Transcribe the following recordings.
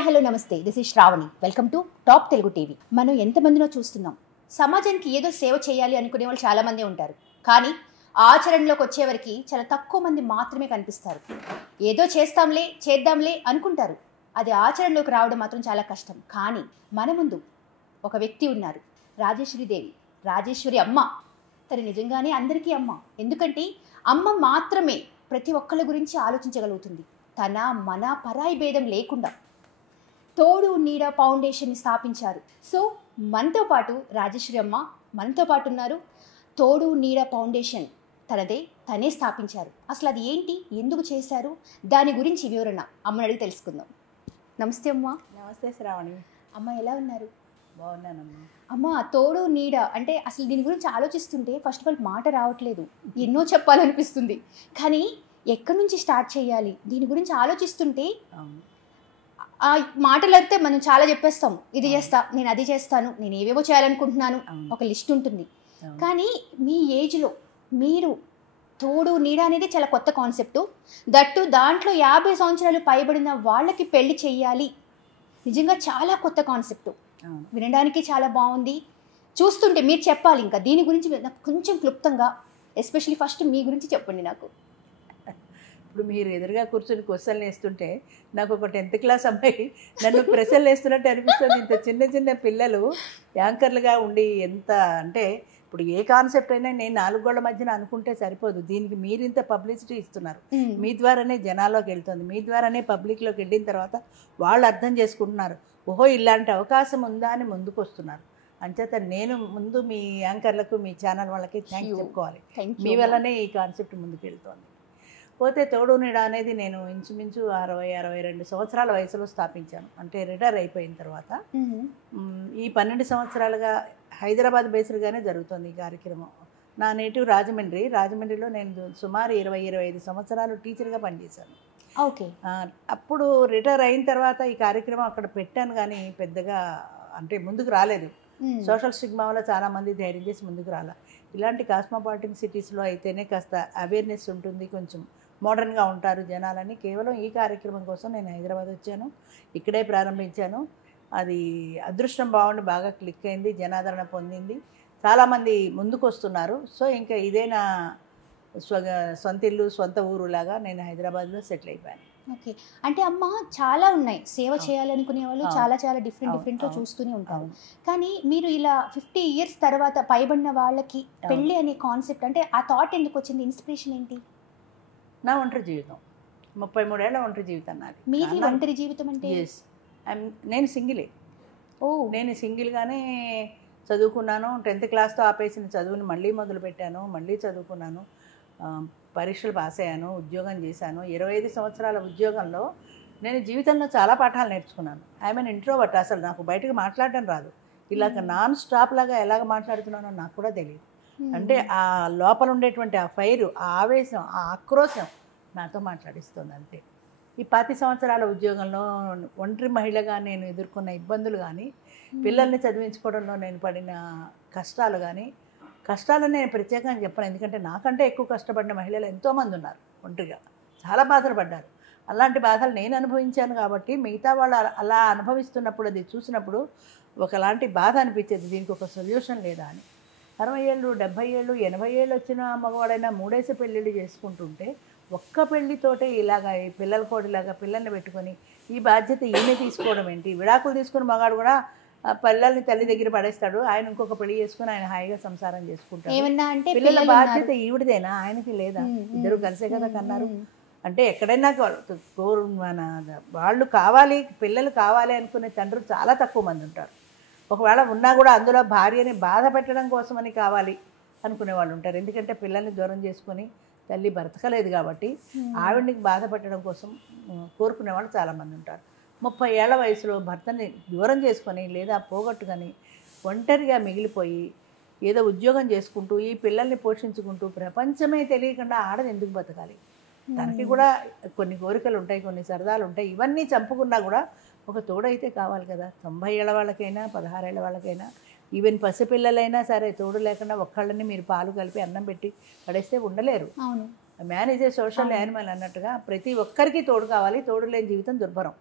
Hi hello నమస్తే this is Shravani welcome to top Telugu TV. మనం ఎంతమందినో చూస్తున్నాం. సమాజానికి ఏదో సేవ చేయాలి అనుకునే వాళ్ళు చాలామంది ఉంటారు. కానీ ఆచరణలోకి వచ్చేవరకు చాలా తక్కువ మంది మాత్రమే కనిపిస్తారు. ఏదో చేద్దాంలే అనుకుంటారు. అది ఆచరణలోకి రావడం మాత్రం చాలా కష్టం. కానీ మన ముందు ఒక వ్యక్తి ఉన్నారు, రాజేశ్వరి అమ్మ. తను నిజంగానే అందరికీ అమ్మ. ఎందుకంటే అమ్మ మాత్రమే ప్రతి ఒక్కళ్ళ గురించి ఆలోచించగలుగుతుంది. తన మన పరాయి భేదం లేకుండా తోడు నీడ ఫౌండేషన్ని స్థాపించారు. సో మనతో పాటు రాజేశ్వరి అమ్మ మనతో పాటు ఉన్నారు. తోడు నీడ ఫౌండేషన్ తనే స్థాపించారు. అసలు అది ఏంటి, ఎందుకు చేశారు, దాని గురించి వివరణ అమ్మని అడిగి తెలుసుకుందాం. నమస్తే అమ్మ. నమస్తే శ్రావణి. అమ్మ ఎలా ఉన్నారు? బాగున్నానమ్మా. అమ్మ, తోడు నీడ అంటే అసలు దీని గురించి ఆలోచిస్తుంటే ఫస్ట్ ఆఫ్ ఆల్ మాట రావట్లేదు. ఎన్నో చెప్పాలనిపిస్తుంది, కానీ ఎక్కడి నుంచి స్టార్ట్ చేయాలి దీని గురించి ఆలోచిస్తుంటే ఆ మాటలు అయితే మనం చాలా చెప్పేస్తాం. ఇది చేస్తా, నేను అది చేస్తాను, నేను ఏవేవో చేయాలనుకుంటున్నాను, ఒక లిస్ట్ ఉంటుంది. కానీ మీ ఏజ్లో మీరు తోడు నీడ అనేది చాలా కొత్త కాన్సెప్ట్. దట్టు దాంట్లో 50 సంవత్సరాలు పైబడిన వాళ్ళకి పెళ్లి చెయ్యాలి. నిజంగా చాలా కొత్త కాన్సెప్ట్. వినడానికి చాలా బాగుంది. చూస్తుంటే మీరు చెప్పాలి. ఇంకా దీని గురించి నాకు కొంచెం క్లుప్తంగా, ఎస్పెషల్లీ ఫస్ట్ మీ గురించి చెప్పండి నాకు. ఇప్పుడు మీరు ఎదురుగా కూర్చొని క్వశ్చన్లు వేస్తుంటే నాకు ఒక 10th క్లాస్ అమ్మాయి నన్ను ప్రశ్నలు వేస్తున్నట్టు అనిపిస్తుంది. ఇంత చిన్న చిన్న పిల్లలు యాంకర్లుగా ఉండి ఎంత అంటే, ఇప్పుడు ఏ కాన్సెప్ట్ అయినా నేను 4 గోళ్ల మధ్యన అనుకుంటే సరిపోదు. దీనికి మీరు ఇంత పబ్లిసిటీ ఇస్తున్నారు. మీ ద్వారానే జనాల్లోకి వెళ్తుంది. మీ ద్వారానే పబ్లిక్లోకి వెళ్ళిన తర్వాత వాళ్ళు అర్థం చేసుకుంటున్నారు. ఓహో, ఇలాంటి అవకాశం ఉందా అని ముందుకు వస్తున్నారు. అంచేత నేను ముందు మీ యాంకర్లకు, మీ ఛానల్ వాళ్ళకి థ్యాంక్స్ చెప్పుకోవాలి. మీ వల్లనే ఈ కాన్సెప్ట్ ముందుకు వెళ్తుంది. పోతే తోడు నీడ అనేది నేను ఇంచుమించు 60-62 సంవత్సరాల వయసులో స్థాపించాను. అంటే రిటైర్ అయిపోయిన తర్వాత ఈ 12 సంవత్సరాలుగా హైదరాబాద్ బేస్డ్గానే జరుగుతుంది ఈ కార్యక్రమం. నా నేటివ్ రాజమండ్రిలో నేను సుమారు 20-25 సంవత్సరాలు టీచర్గా పనిచేశాను. ఓకే. అప్పుడు రిటైర్ అయిన తర్వాత ఈ కార్యక్రమం అక్కడ పెట్టాను, కానీ పెద్దగా అంటే ముందుకు రాలేదు. సోషల్ స్టిగ్మా వల్ల చాలామంది ధైర్యం చేసి ముందుకు రాలా. ఇలాంటి కాస్మోపాలిటన్ సిటీస్లో అయితేనే కాస్త అవేర్నెస్ ఉంటుంది, కొంచెం మోడర్న్గా ఉంటారు జనాలని. కేవలం ఈ కార్యక్రమం కోసం నేను హైదరాబాద్ వచ్చాను, ఇక్కడే ప్రారంభించాను. అది అదృష్టం బాగుండి బాగా క్లిక్ అయింది, జనాదరణ పొందింది, చాలామంది ముందుకు వస్తున్నారు. సో ఇంకా ఇదే నా సొంత ఇల్లు, సొంత ఊరులాగా నేను హైదరాబాద్లో సెటిల్ అయిపోయాను. ఓకే. అంటే అమ్మ, చాలా ఉన్నాయి సేవ చేయాలనుకునే వాళ్ళు, చాలా డిఫరెంట్లో చూస్తూనే ఉంటారు. కానీ మీరు ఇలా 50 years తర్వాత పైబడిన వాళ్ళకి పెళ్ళి అనే కాన్సెప్ట్, అంటే ఆ థాట్ ఎందుకు వచ్చింది? ఇన్స్పిరేషన్ ఏంటి? నా ఒంటరి జీవితం, 33 ఏళ్ల ఒంటరి జీవితం నాది. మీది ఒంటరి జీవితం అంటే? నేను సింగిలే. నేను సింగిల్గానే చదువుకున్నాను. 10th క్లాస్తో ఆపేసిన చదువుని మళ్ళీ మొదలుపెట్టాను, మళ్ళీ చదువుకున్నాను, పరీక్షలు పాస్ అయ్యాను, ఉద్యోగం చేశాను. 25 సంవత్సరాల ఉద్యోగంలో నేను జీవితంలో చాలా పాఠాలు నేర్చుకున్నాను. I'm introvert. అసలు నాకు బయటకు మాట్లాడడం రాదు. ఇలాగ నాన్ స్టాప్ లాగా ఎలాగ మాట్లాడుతున్నానో నాకు కూడా తెలియదు. అంటే ఆ లోపల ఉండేటువంటి ఆ ఫైరు, ఆ ఆవేశం, ఆ ఆక్రోశం నాతో మాట్లాడిస్తుంది అంతే. ఈ 10 సంవత్సరాల ఉద్యోగంలో ఒంటరి మహిళగా నేను ఎదుర్కొన్న ఇబ్బందులు కానీ, పిల్లల్ని చదివించుకోవడంలో నేను పడిన కష్టాలు కానీ, కష్టాలని నేను ప్రత్యేకంగా చెప్పను, ఎందుకంటే నాకంటే ఎక్కువ కష్టపడిన మహిళలు ఎంతోమంది ఉన్నారు. ఒంటరిగా చాలా బాధలు పడ్డారు. అలాంటి బాధలు నేను అనుభవించాను కాబట్టి మిగతా వాళ్ళు అలా అనుభవిస్తున్నప్పుడు, అది చూసినప్పుడు ఒకలాంటి బాధ అనిపించేది, దీనికి ఒక సొల్యూషన్ లేదా అని. 60 ఏళ్ళు, 70 ఏళ్ళు, 80 ఏళ్ళు వచ్చిన మగవాడైనా 3 పెళ్ళిళ్ళు చేసుకుంటుంటే, ఒక్క పెళ్లితోటే ఇలాగా ఈ పిల్లల కోడిలాగా పిల్లల్ని పెట్టుకొని ఈ బాధ్యత ఈమె తీసుకోవడం ఏంటి? విడాకులు తీసుకుని మగాడు కూడా పిల్లల్ని తల్లి దగ్గర పడేస్తాడు, ఆయన ఇంకొక పెళ్లి చేసుకుని ఆయన హాయిగా సంసారం చేసుకుంటాడు. పిల్లల బాధ్యత ఈవిడదేనా, ఆయనకి లేదా? ఇద్దరు కలిసే కదా కన్నారు. అంటే ఎక్కడైనా మన వాళ్ళు కావాలి, పిల్లలు కావాలి అనుకునే తండ్రులు చాలా తక్కువ మంది ఉంటారు. ఒకవేళ ఉన్నా కూడా అందులో భార్యని బాధ పెట్టడం కోసమని కావాలి అనుకునే వాళ్ళు ఉంటారు. ఎందుకంటే పిల్లల్ని దూరం చేసుకొని తల్లి బ్రతకలేదు కాబట్టి ఆవిడని బాధ పెట్టడం కోసం కోరుకునే వాళ్ళు చాలామంది ఉంటారు. 30 ఏళ్ల వయసులో భర్తని దూరం చేసుకొని లేదా పోగొట్టుకొని ఒంటరిగా మిగిలిపోయి ఏదో ఉద్యోగం చేసుకుంటూ ఈ పిల్లల్ని పోషించుకుంటూ ప్రపంచమే తెలియకుండా ఆడది ఎందుకు బతకాలి? తనకి కూడా కొన్ని కోరికలు ఉంటాయి, కొన్ని సరదాలు ఉంటాయి. ఇవన్నీ చంపుకున్నా కూడా ఒక తోడైతే కావాలి కదా. 90 ఏళ్ల వాళ్ళకైనా, 16 ఏళ్ల వాళ్ళకైనా, ఈవెన్ పసిపిల్లలైనా సరే తోడు లేకుండా ఒక్కళ్ళని మీరు పాలు కలిపి అన్నం పెట్టి పడేస్తే ఉండలేరు. Man is a social animal అన్నట్టుగా ప్రతి ఒక్కరికి తోడు కావాలి. తోడు లేని జీవితం దుర్భరం.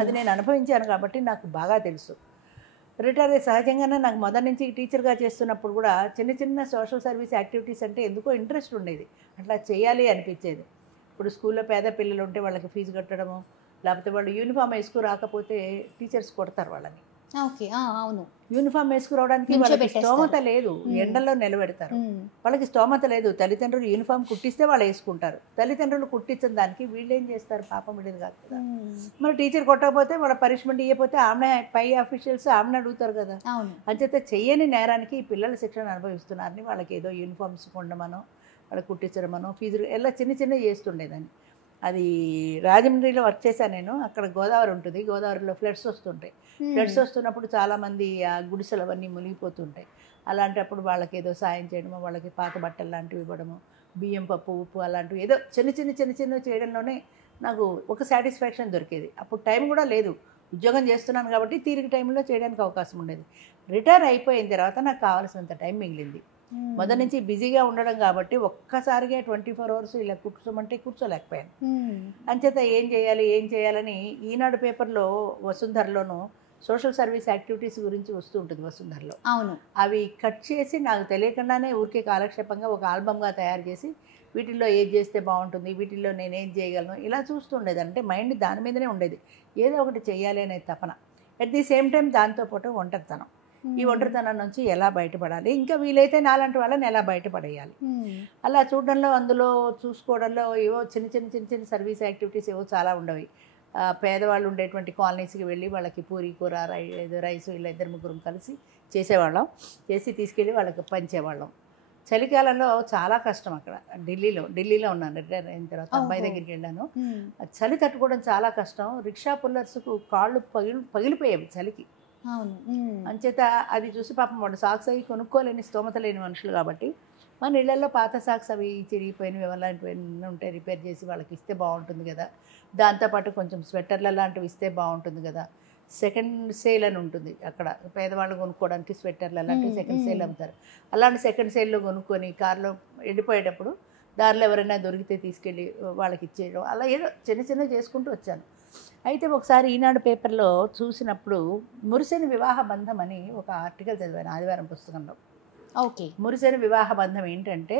అది నేను అనుభవించాను కాబట్టి నాకు బాగా తెలుసు. రిటైర్ సహజంగానే నాకు మొదటి నుంచి టీచర్గా చేస్తున్నప్పుడు కూడా చిన్న చిన్న సోషల్ సర్వీస్ యాక్టివిటీస్ అంటే ఎందుకో ఇంట్రెస్ట్ ఉండేది, అట్లా చేయాలి అనిపించేది. ఇప్పుడు స్కూల్లో పేద పిల్లలు ఉంటే వాళ్ళకి ఫీజు కట్టడము, లేకపోతే వాళ్ళు యూనిఫామ్ వేసుకు రాకపోతే టీచర్స్ కొడతారు వాళ్ళని. ఓకే, అవును. యూనిఫామ్ వేసుకురావడానికి వాళ్ళకి స్తోమత లేదు, ఎండల్లో నిలబెడతారు. వాళ్ళకి స్తోమత లేదు, తల్లిదండ్రులు యూనిఫామ్ కుట్టిస్తే వాళ్ళు వేసుకుంటారు. తల్లిదండ్రులు కుట్టించిన దానికి వీళ్ళు ఏం చేస్తారు, పాపం విడేది కాదు కదా. మరి టీచర్ కొట్టకపోతే వాళ్ళ పనిష్మెంట్ ఇవ్వకపోతే ఆమె పై అఫీషియల్స్ ఆమెను అడుగుతారు కదా. అంచేత చెయ్యని నేరానికి ఈ పిల్లల శిక్షణ అనుభవిస్తున్నారని వాళ్ళకి ఏదో యూనిఫామ్స్ కొండమనో వాళ్ళకి కుట్టించడమనో ఫీజులు ఎలా చిన్న చిన్న చేస్తుండేదాన్ని. అది రాజమండ్రిలో వర్క్ చేశాను నేను. అక్కడ గోదావరి ఉంటుంది, గోదావరిలో ఫ్లడ్స్ వస్తుంటాయి. ఫ్లడ్స్ వస్తున్నప్పుడు చాలామంది ఆ గుడిసెలు అవన్నీ మునిగిపోతుంటాయి. అలాంటప్పుడు వాళ్ళకి ఏదో సాయం చేయడము, వాళ్ళకి పాత బట్టలు లాంటివి ఇవ్వడము, బియ్యం పప్పు ఉప్పు అలాంటివి ఏదో చిన్న చేయడంలోనే నాకు ఒక సాటిస్ఫాక్షన్ దొరికేది. అప్పుడు టైం కూడా లేదు, ఉద్యోగం చేస్తున్నాను కాబట్టి తీరిక టైంలో చేయడానికి అవకాశం ఉండేది. రిటైర్ అయిపోయిన తర్వాత నాకు కావాల్సినంత టైం మిగిలింది. మొదటి నుంచి బిజీగా ఉండడం కాబట్టి ఒక్కసారిగా 24 hours ఇలా కూర్చోమంటే కూర్చోలేకపోయాను. అంచేత ఏం చేయాలని ఈనాడు పేపర్లో వసుంధరలోనూ సోషల్ సర్వీస్ యాక్టివిటీస్ గురించి వస్తూ ఉంటుంది వసుంధరలో. అవును. అవి కట్ చేసి నాకు తెలియకుండానే ఊరికే కాలక్షేపంగా ఒక ఆల్బమ్గా తయారు చేసి వీటిల్లో ఏది చేస్తే బాగుంటుంది, వీటిల్లో నేనేం చేయగలను ఇలా చూస్తుండేది. అంటే మైండ్ దాని మీదనే ఉండేది, ఏదో ఒకటి చేయాలి అనే తపన. అట్ ది సేమ్ టైం దాంతోపాటు ఒంటరితనం. ఈ ఒంటరితనం నుంచి ఎలా బయటపడాలి, ఇంకా వీలైతే నాలాంటి వాళ్ళని ఎలా బయటపడేయాలి, అలా చూడడంలో అందులో చూసుకోవడంలో ఏవో చిన్న సర్వీస్ యాక్టివిటీస్ ఏవో చాలా ఉండవి. పేదవాళ్ళు ఉండేటువంటి కాలనీస్కి వెళ్ళి వాళ్ళకి పూరి కూర రైస్ ఇలా 2-3 కలిసి చేసేవాళ్ళం. చేసి తీసుకెళ్ళి వాళ్ళకి పంచేవాళ్ళం. చలికాలంలో చాలా కష్టం అక్కడ. ఢిల్లీలో ఉన్నాను, రిటైర్ అయిన తర్వాత అబ్బాయి దగ్గరికి వెళ్ళాను. చలి తట్టుకోవడం చాలా కష్టం. రిక్షా పుల్లర్స్కు కాళ్ళు పగిలిపోయేవి చలికి. అంచేత అది చూసి పాపం వాళ్ళు సాక్స్ అవి కొనుక్కోలేని స్తోమత లేని మనుషులు కాబట్టి మన ఇళ్లలో పాత సాక్స్ అవి చిరిగిపోయినవి అలాంటివి ఉంటే రిపేర్ చేసి వాళ్ళకి ఇస్తే బాగుంటుంది కదా. దాంతోపాటు కొంచెం స్వెటర్లు అలాంటివి ఇస్తే బాగుంటుంది కదా. సెకండ్ సేల్ అని ఉంటుంది అక్కడ, పేదవాళ్ళు కొనుక్కోవడానికి స్వెటర్లు అలాంటివి సెకండ్ సేల్ అమ్ముతారు. అలాంటి సెకండ్ సేల్లో కొనుక్కొని కార్లో వెళ్ళిపోయేటప్పుడు దారిలో ఎవరైనా దొరికితే తీసుకెళ్ళి వాళ్ళకి ఇచ్చేయడం, అలా ఏదో చిన్న చేసుకుంటూ వచ్చాను. అయితే ఒకసారి ఈనాడు పేపర్లో చూసినప్పుడు మురిసెని వివాహ బంధం అని ఒక ఆర్టికల్ చదివాను ఆదివారం పుస్తకంలో. ఓకే. మురిసెని వివాహ బంధం ఏంటంటే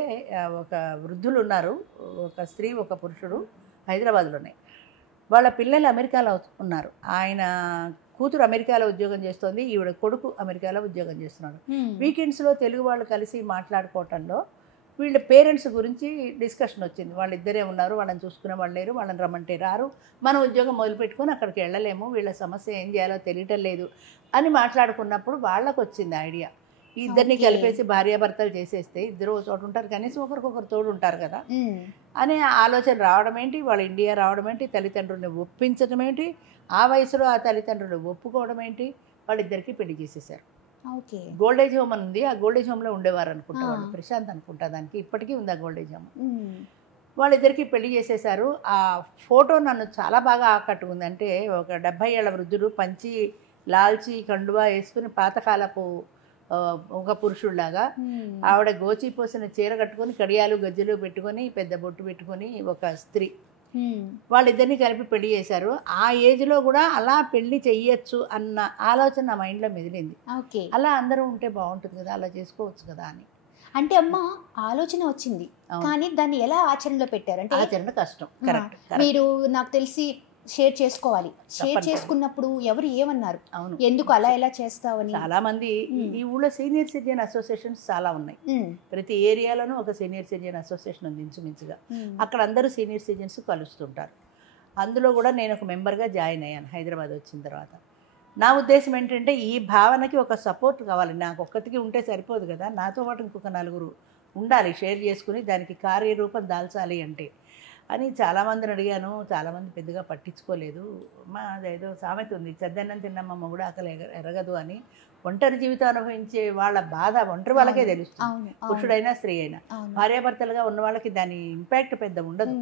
ఒక వృద్ధులు ఉన్నారు, ఒక స్త్రీ ఒక పురుషుడు హైదరాబాద్లోనే. వాళ్ళ పిల్లలు అమెరికాలో ఉన్నారు. ఆయన కూతురు అమెరికాలో ఉద్యోగం చేస్తోంది, ఈవిడ కొడుకు అమెరికాలో ఉద్యోగం చేస్తున్నాడు. వీకెండ్స్లో తెలుగు వాళ్ళు కలిసి మాట్లాడుకోవటంలో వీళ్ళ పేరెంట్స్ గురించి డిస్కషన్ వచ్చింది. వాళ్ళిద్దరే ఉన్నారు, వాళ్ళని చూసుకునే వాళ్ళు లేరు, వాళ్ళని రమ్మంటే రారు, మనం ఉద్యోగం మొదలుపెట్టుకొని అక్కడికి వెళ్ళలేము, వీళ్ళ సమస్య ఏం చేయాలో తెలియటం లేదు అని మాట్లాడుకున్నప్పుడు వాళ్ళకు వచ్చింది ఐడియా, ఈ ఇద్దరిని కలిపేసి భార్యాభర్తలు చేసేస్తే ఇద్దరు చోటు ఉంటారు, కనీసం ఒకరికొకరు తోడు ఉంటారు కదా అనే ఆలోచన రావడం ఏంటి, వాళ్ళ ఇండియా రావడం ఏంటి, తల్లిదండ్రుల్ని ఒప్పించడం ఏంటి, ఆ వయసులో ఆ తల్లిదండ్రులు ఒప్పుకోవడం ఏంటి, వాళ్ళిద్దరికీ పెళ్లి చేసేసారు. ఓకే. గోల్డేజ్ హోమ్ అని ఉంది, ఆ గోల్డేజ్ హోమ్లో ఉండేవారు అనుకుంటా వాళ్ళు, ప్రశాంత్ అనుకుంటా దానికి, ఇప్పటికీ ఉంది ఆ గోల్డేజ్ హోమ్. వాళ్ళిద్దరికీ పెళ్లి చేసేసారు. ఆ ఫోటో నన్ను చాలా బాగా ఆకట్టుకుంది. అంటే ఒక 70 ఏళ్ల వృద్ధుడు పంచి లాల్చి కండువా వేసుకుని పాతకాలపు ఒక పురుషుడిలాగా, ఆవిడ గోచి పోసిన చీర కట్టుకొని కడియాలు గజ్జలు పెట్టుకొని పెద్ద బొట్టు పెట్టుకొని ఒక స్త్రీ, వాళ్ళిద్దరిని కలిపి పెళ్లి చేశారు. ఆ ఏజ్లో కూడా అలా పెళ్లి చెయ్యొచ్చు అన్న ఆలోచన నా మైండ్లో మెదిలింది. అలా అందరూ ఉంటే బాగుంటుంది కదా, అలా చేసుకోవచ్చు కదా అని. అంటే అమ్మ ఆలోచన వచ్చింది, కానీ దాన్ని ఎలా ఆచరణలో పెట్టారు అంటే ఆచరణ కష్టం. కరెక్ట్. మీరు నాకు తెలిసి షేర్ చేసుకోవాలి. షేర్ చేసుకున్నప్పుడు ఎవరు ఏమన్నారు, ఎందుకు అలా ఎలా చేస్తావని. చాలా మంది ఈ ఊళ్ళో సీనియర్ సిటిజన్ అసోసియేషన్స్ చాలా ఉన్నాయి. ప్రతి ఏరియాలోనూ ఒక సీనియర్ సిటిజన్ అసోసియేషన్ ఉంది ఇంచుమించుగా. అక్కడ అందరూ సీనియర్ సిటిజన్స్ కలుస్తుంటారు. అందులో కూడా నేను ఒక మెంబర్గా జాయిన్ అయ్యాను హైదరాబాద్ వచ్చిన తర్వాత. నా ఉద్దేశం ఏంటంటే ఈ భావనకి ఒక సపోర్ట్ కావాలి, నాకు ఒక్కటికి ఉంటే సరిపోదు కదా, నాతో పాటు ఇంకొక 4 ఉండాలి, షేర్ చేసుకుని దానికి కార్యరూపం దాల్చాలి అంటే అని చాలామందిని అడిగాను. చాలామంది పెద్దగా పట్టించుకోలేదు. మా అదేదో సామెత ఉంది, చెద్దన్నం తిన్నమ్మ మొగుడు ఆకలి ఎరగదు అని. ఒంటరి జీవితం అనుభవించే వాళ్ళ బాధ ఒంటరి వాళ్ళకే తెలుస్తుంది, పురుషుడైనా స్త్రీ అయినా. భార్యాభర్తలుగా ఉన్న వాళ్ళకి దాని ఇంపాక్ట్ పెద్ద ఉండదు.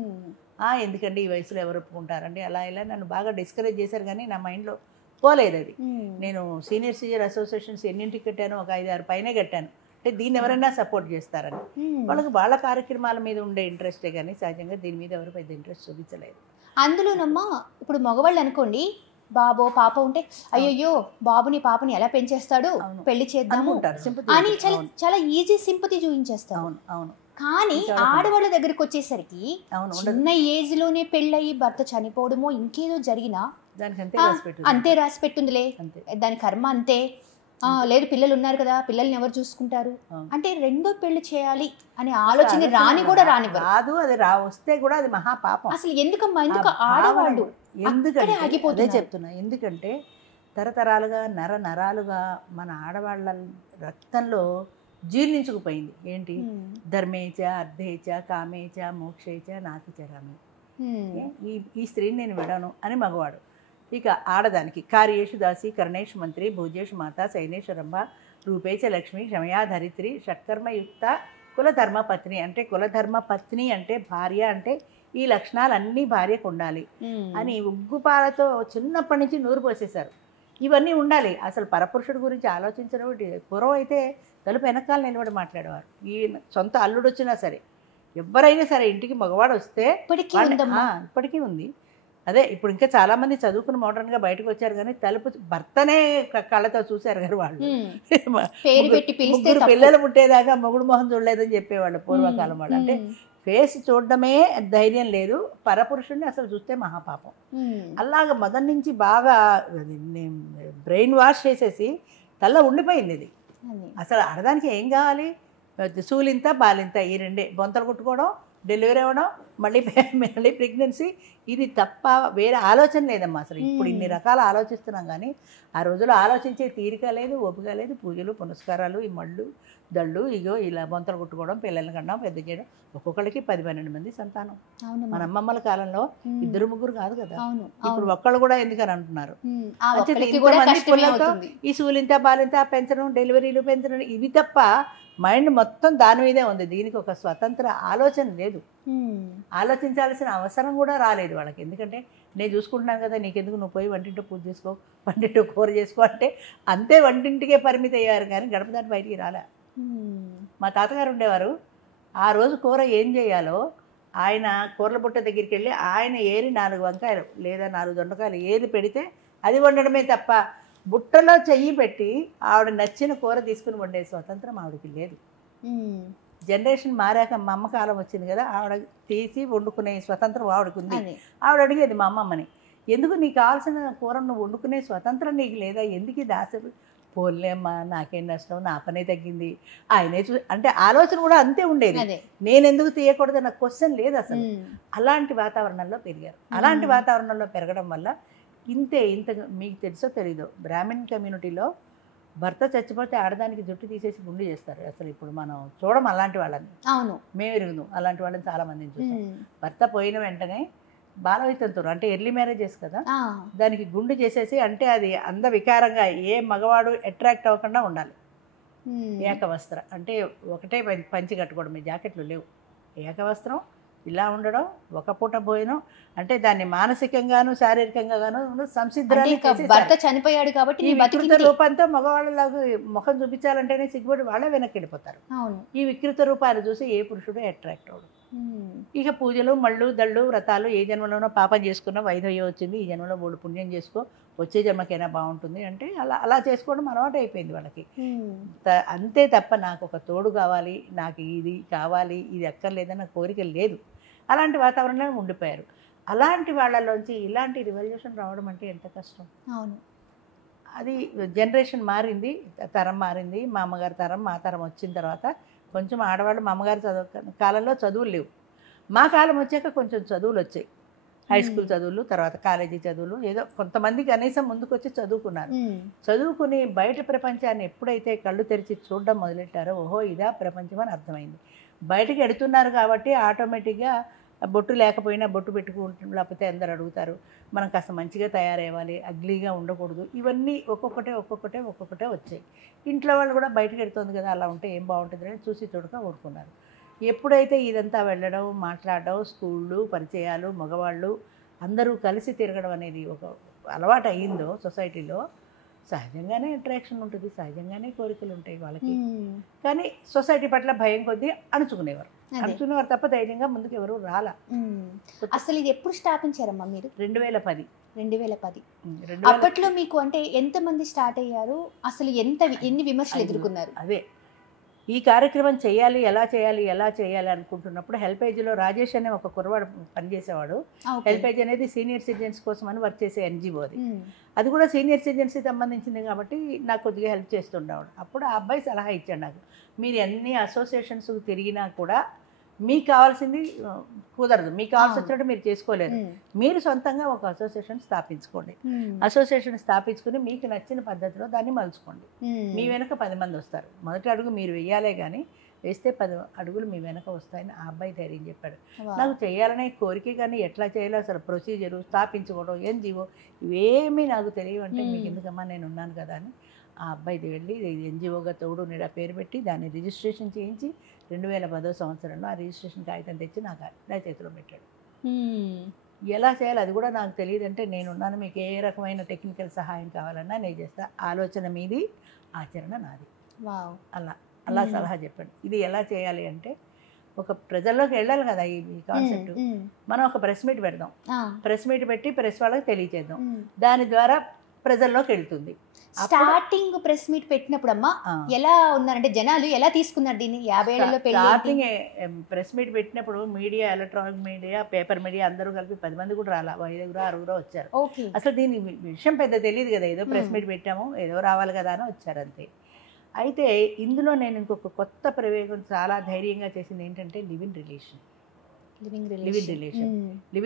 ఎందుకండి ఈ వయసులో ఎవరు ఒప్పుకుంటారండి అలా ఇలా నన్ను బాగా డిస్కరేజ్ చేశారు, కానీ నా మైండ్లో పోలేదు అది. నేను సీనియర్ సిటిజన్ అసోసియేషన్స్ ఎన్నింటికి కట్టాను, ఒక 5-6 పైనే కట్టాను. అంటే దీన్ని ఎవరైనా సపోర్ట్ చేస్తారని, వాళ్ళకి వాళ్ళ కార్యక్రమాల మీద ఉండే ఇంట్రెస్టే కానీ సహజంగా దీని మీద ఎవరు పెద్ద ఇంట్రెస్ట్ చూపించలేదు. అందులోనమ్మా ఇప్పుడు మగవాళ్ళు అనుకోండి, బాబో పాప ఉంటే అయ్యయ్యో బాబుని పాపని ఎలా పెంచేస్తాడు, అవును. పెళ్లి చేద్దాము అనుకుంటారు, sympathy అని ఉంటుంది. చాలా అవును. చాలా ఈజీ సింపతి చూపించేస్తారు. అవును అవును కానీ ఇంకా వాళ్ళకి ఆడవాళ్ళ దగ్గరికి వచ్చేసరికి అవును ఉండదు. చిన్న ఏజ్ లోనే పెళ్ళయి భర్త చనిపోవడమో ఇంకేదో జరిగినా దానికి అంతే ఆ, రాసి పెట్టు. అంతే రాసి పెట్టుందిలే, అంతే. దాని కర్మ అంతే, లేదు పిల్లలు ఉన్నారు కదా పిల్లల్ని ఎవరు చూసుకుంటారు అవును. అంటే రెండో పెళ్లి చేయాలి అనే ఆలోచన అసలు రాని కూడా రానివ్వరు. రాదు, అది వస్తే కూడా అది మహాపాపం. అసలు ఎందుకమ్మా, ఎందుకు ఆ భావన ఆడవాళ్ళు ఎందుకంటే అక్కడే అదే ఆగిపోతున్నారు. చెప్తున్నా, ఎందుకంటే తరతరాలుగా నరాలుగా మన ఆడవాళ్ళ రక్తంలో జీర్ణించుకుపోయింది ఏంటి, ధర్మేచ అర్థేచ కామేచ మోక్షేచ నాతి చరామి. ఈ స్త్రీని నేను విడను అని మగవాడు. ఇక ఆడదానికి కార్యేషు దాసి కర్ణేషు మంత్రి భోజేషు మాత శైనేశ్వరంభ రూపేచ లక్ష్మి క్షమయా ధరిత్రి షట్కర్మయుక్త కులధర్మ పత్ని. అంటే కులధర్మ పత్ని అంటే భార్య అంటే ఈ లక్షణాలన్నీ భార్యకు ఉండాలి అని ఉగ్గుపాలతో చిన్నప్పటి నుంచి నూరు పోసేశారు. ఇవన్నీ ఉండాలి. అసలు పరపురుషుడి గురించి ఆలోచించడం పూర్వం అయితే తలుపు వెనకాల నిలబడి మాట్లాడేవారు. ఈ సొంత అల్లుడు వచ్చినా సరే, ఎవరైనా సరే ఇంటికి మగవాడు వస్తే ఇప్పటికీ ఉంది. అదే ఇప్పుడు ఇంకా చాలామంది చదువుకుని మోడర్న్గా బయటకు వచ్చారు, కానీ తలుపు భర్తనే కళ్ళతో చూశారు కదా వాళ్ళు. ముగ్గురు పిల్లలు పుట్టేదాకా మొగుడు మొహం చూడలేదని చెప్పేవాళ్ళు పూర్వకాలం వాళ్ళు. అంటే ఫేస్ చూడడమే ధైర్యం లేదు, పరపురుషుడిని అసలు చూస్తే మహాపాపం. అలాగ మొదటి నుంచి బాగా బ్రెయిన్ వాష్ చేసేసి తల్ల ఉండిపోయింది ఇది. అసలు ఆడదానికి ఏం కావాలి, సూలింత బాలింత ఈ రెండే, బొంతలు కుట్టుకోవడం, డెలివరీ అవ్వడం, మళ్ళీ ప్రెగ్నెన్సీ, ఇది తప్ప వేరే ఆలోచన లేదమ్మా. అసలు ఇప్పుడు ఇన్ని రకాలు ఆలోచిస్తున్నాం, కానీ ఆ రోజుల్లో ఆలోచించే తీరిక లేదు, ఓపిక లేదు. పూజలు పునస్కారాలు, ఈ మళ్ళు దళ్ళు, ఇగో ఇలా బొంతలు కుట్టుకోవడం, పిల్లల్ని కనడం, పెద్ద చేయడం. ఒక్కొక్కరికి 10-12 మంది సంతానం. మన అమ్మమ్మల కాలంలో 2-3 కాదు కదా, ఇప్పుడు ఒక్కళ్ళు కూడా ఎందుకని అంటున్నారు. పిల్లలతో ఈ సూలింత బాలింత పెంచడం, డెలివరీలు పెంచడం, ఇవి తప్ప మైండ్ మొత్తం దాని మీదే ఉంది. దీనికి ఒక స్వతంత్ర ఆలోచన లేదు, ఆలోచించాల్సిన అవసరం కూడా రాలేదు వాళ్ళకి. ఎందుకంటే నేను చూసుకుంటున్నాను కదా, నీకెందుకు, నువ్వు పోయి వంటింటో పూజ చేసుకో, వంటింటో కూర చేసుకో అంటే అంతే, వంటింటికే పరిమితి అయ్యారు, కానీ గడప దాటి బయటికి రాలే. మా తాతగారు ఉండేవారు, ఆ రోజు కూర ఏం చేయాలో ఆయన కూరల బుట్ట దగ్గరికి వెళ్ళి ఆయన ఏరి 4 వంకాయలు లేదా 4 దొండకాయలు ఏది పెడితే అది వండడమే తప్ప బుట్టలో చెయ్యి పెట్టి ఆవిడ నచ్చిన కూర తీసుకుని వండే స్వతంత్రం ఆవిడకి లేదు. జనరేషన్ మారాక మా అమ్మ కాలం వచ్చింది కదా, ఆవిడ తీసి వండుకునే స్వతంత్రం ఆవిడకి ఉంది. ఆవిడ అడిగేది మా అమ్మమ్మని, ఎందుకు నీకు కావాల్సిన కూర నువ్వు వండుకునే స్వతంత్రం నీకు లేదా, ఎందుకు ఇది ఆశలు, పోలే అమ్మా నాకేం నష్టం, నా పనే తగ్గింది, ఆయనే అంటే ఆలోచన కూడా అంతే ఉండేది. నేను ఎందుకు తీయకూడదు నాకు క్వశ్చన్ లేదు అసలు. అలాంటి వాతావరణంలో పెరిగారు. అలాంటి వాతావరణంలో పెరగడం వల్ల ఇంత మీకు తెలుసో తెలీదో, బ్రాహ్మణ్ కమ్యూనిటీలో భర్త చచ్చిపోతే ఆడదానికి జుట్టు తీసేసి గుండు చేస్తారు. అసలు ఇప్పుడు మనం చూడం అలాంటి వాళ్ళని. అవును, మేము ఎరుగుదాం అలాంటి వాళ్ళని చాలా మందిని చూసాం. భర్త పోయిన వెంటనే బాలవితంతురు అంటే ఎర్లీ మ్యారేజెస్ కదా, దానికి గుండు చేసేసి, అంటే అది అందవికారంగా ఏ మగవాడు అట్రాక్ట్ అవ్వకుండా ఉండాలి. ఏకవస్త్ర అంటే ఒకటే పంచి కట్టుకోవడం, జాకెట్లు లేవు, ఏకవస్త్రం ఇలా ఉండడం, ఒక పూట భోజనం. అంటే దాన్ని మానసికంగాను శారీరకంగాను సంసిద్ధరాన్ని భర్త చనిపోయాడు కాబట్టి వికృత రూపంతో మగవాళ్ళలాగా ముఖం చూపించాలంటేనే సిగ్గుపడి వాళ్ళే వెనక్కి వెళ్ళిపోతారు. ఈ వికృత రూపాన్ని చూసి ఏ పురుషుడు అట్రాక్ట్ అవడు. ఇక పూజలు మళ్ళు దళ్ళు వ్రతాలు, ఏ జన్మలోనో పాపం చేసుకున్నా వైధవ్యం వచ్చింది, ఈ జన్మలో 3 పుణ్యం చేసుకో, వచ్చే జన్మకైనా బాగుంటుంది అంటే అలా చేసుకోవడం అలవాటు అయిపోయింది వాళ్ళకి. అంతే తప్ప నాకు ఒక తోడు కావాలి, నాకు ఇది కావాలి, ఇది అక్కర్లేదన్న కోరిక లేదు. అలాంటి వాతావరణంలో ఉండిపోయారు. అలాంటి వాళ్ళలోంచి ఇలాంటి రివల్యూషన్ రావడం అంటే ఎంత కష్టం. అవును, అది జనరేషన్ మారింది, తరం మారింది. మా అమ్మగారి తరం, మా తరం వచ్చిన తర్వాత కొంచెం ఆడవాళ్ళు, మా అమ్మగారి కాలంలో చదువులు లేవు, మా కాలం వచ్చాక కొంచెం చదువులు వచ్చాయి. హై స్కూల్ చదువులు, తర్వాత కాలేజీ చదువులు, ఏదో కొంతమంది కనీసం ముందుకు వచ్చి చదువుకున్నారు. చదువుకుని బయట ప్రపంచాన్ని ఎప్పుడైతే కళ్ళు తెరిచి చూడడం మొదలెట్టారో, ఓహో ఇదా ప్రపంచం అని అర్థమైంది. బయటకు ఎడుతున్నారు కాబట్టి ఆటోమేటిక్గా బొట్టు లేకపోయినా బొట్టు పెట్టుకుంటాం, లేకపోతే అందరు అడుగుతారు, మనం కాస్త మంచిగా తయారవ్వాలి, అగ్లీగా ఉండకూడదు. ఇవన్నీ ఒక్కొక్కటే వచ్చాయి. ఇంట్లో వాళ్ళు కూడా బయటకు ఎడుతుంది కదా, అలా ఉంటే ఏం బాగుంటుంది అని చూసి చూడక ఊరుకున్నారు. ఎప్పుడైతే ఇదంతా వెళ్ళడం, మాట్లాడడం, స్కూళ్ళు, పరిచయాలు, మగవాళ్ళు అందరూ కలిసి తిరగడం అనేది ఒక అలవాటు అయ్యిందో సొసైటీలో, సహజంగానే అట్రాక్షన్ ఉంటుంది, సహజంగానే కోరికలు ఉంటాయి వాళ్ళకి. కానీ సొసైటీ పట్ల భయం కొద్దీ అణుచుకునేవారు. అనుకునేవారు తప్ప ధైర్యంగా ముందుకు ఎవరు రాలా. అసలు ఇది ఎప్పుడు స్థాపించారమ్మా మీరు? 2010. 2010. అప్పట్లో మీకు అంటే ఎంతమంది స్టార్ట్ అయ్యారు, అసలు ఎన్ని విమర్శలు ఎదుర్కొన్నారు? అదే ఈ కార్యక్రమం చేయాలి, ఎలా చేయాలి అనుకుంటున్నప్పుడు హెల్పేజ్లో రాజేష్ అనే ఒక కుర్రవాడు పనిచేసేవాడు. హెల్పేజ్ అనేది సీనియర్ సిటిజన్స్ కోసం అని వర్క్ చేసే ఎన్జిఓ. అది కూడా సీనియర్ సిటిజన్స్కి సంబంధించింది కాబట్టి నాకు కొద్దిగా హెల్ప్ చేస్తుండేవాడు. అప్పుడు ఆ అబ్బాయి సలహా ఇచ్చాడు నాకు, మీరు ఎన్ని అసోసియేషన్స్ తిరిగినా కూడా మీకు కావాల్సింది కుదరదు, మీకు కావాల్సి వచ్చినట్టు మీరు చేసుకోలేరు, మీరు సొంతంగా ఒక అసోసియేషన్ స్థాపించుకోండి. అసోసియేషన్ స్థాపించుకుని మీకు నచ్చిన పద్ధతిలో దాన్ని మలుచుకోండి. మీ వెనక 10 మంది వస్తారు. మొదటి అడుగు మీరు వేయాలే కానీ వేస్తే 10 అడుగులు మీ వెనక వస్తాయని ఆ అబ్బాయి ధైర్యం చెప్పాడు. నాకు చేయాలనే కోరిక, కానీ ఎట్లా చేయాలో అసలు ప్రొసీజరు, స్థాపించుకోవడం, ఎన్జిఓ ఇవేమీ నాకు తెలియవంటే మీకు ఎందుకమ్మా నేను ఉన్నాను కదా అని ఆ అబ్బాయిది వెళ్ళి ఎన్జిఓగా తోడు నీడ పేరు పెట్టి దాన్ని రిజిస్ట్రేషన్ చేయించి 2010 సంవత్సరంలో ఆ రిజిస్ట్రేషన్ కాగితం తెచ్చి నాకు నా చేతిలో పెట్టాడు. ఎలా చేయాలి అది కూడా నాకు తెలియదంటే నేనున్నాను, మీకు ఏ రకమైన టెక్నికల్ సహాయం కావాలన్నా నేను చేస్తా, ఆలోచన మీది ఆచరణ నాది. అలా సలహా చెప్పాడు. ఇది ఎలా చేయాలి అంటే ఒక ప్రజల్లోకి వెళ్ళాలి కదా ఈ కాన్సెప్ట్. మనం ఒక ప్రెస్ మీట్ పెడదాం, ప్రెస్ మీట్ పెట్టి ప్రెస్ వాళ్ళకి తెలియచేద్దాం, దాని ద్వారా ప్రజల్లోకి వెళ్తుంది. స్టార్టింగ్ ప్రెస్ మీట్ పెట్టినప్పుడు అమ్మా ఎలా ఉన్నారంటే జనాలు ఎలా తీసుకున్నారు దీన్ని? 50 ఏళ్లలో స్టార్టింగ్ ప్రెస్ మీట్ పెట్టినప్పుడు media, electronic media, paper media అందరూ కలిపి 10 మంది కూడా రాలా, 5 6 వచ్చారు. అసలు దీని విషయం పెద్ద తెలియదు కదా, ఏదో ప్రెస్ మీట్ పెట్టాము ఏదో రావాలి కదా అని వచ్చారు అంతే. అయితే ఇందులో నేను ఇంకొక కొత్త ప్రయోగం చాలా ధైర్యంగా చేసింది ఏంటంటే live in relation. Live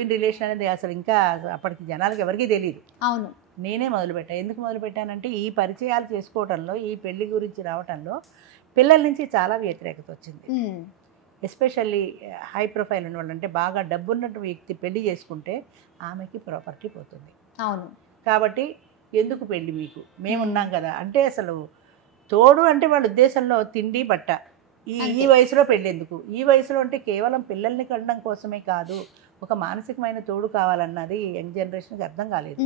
in relation అనేది అసలు ఇంకా అప్పటికి జనాలకు ఎవరికీ తెలియదు. అవును, నేనే మొదలుపెట్టాను. ఎందుకు మొదలుపెట్టానంటే ఈ పరిచయాలు చేసుకోవడంలో, ఈ పెళ్లి గురించి రావటంలో పిల్లల నుంచి చాలా వ్యతిరేకత వచ్చింది. ఎస్పెషల్లీ హై ప్రొఫైల్ ఉన్నవాళ్ళు, అంటే బాగా డబ్బున్నట్టు వ్యక్తి పెళ్లి చేసుకుంటే ఆమెకి ప్రాపర్టీ పోతుంది. అవును, కాబట్టి ఎందుకు పెళ్లి మీకు, మేమున్నాం కదా అంటే అసలు తోడు అంటే వాళ్ళ ఉద్దేశంలో తిండి బట్ట. ఈ వయసులో పెళ్ళి ఎందుకు, ఈ వయసులో అంటే కేవలం పిల్లల్ని కనడం కోసమే కాదు, ఒక మానసికమైన తోడు కావాలన్నది యంగ్ జనరేషన్కి అర్థం కాలేదు,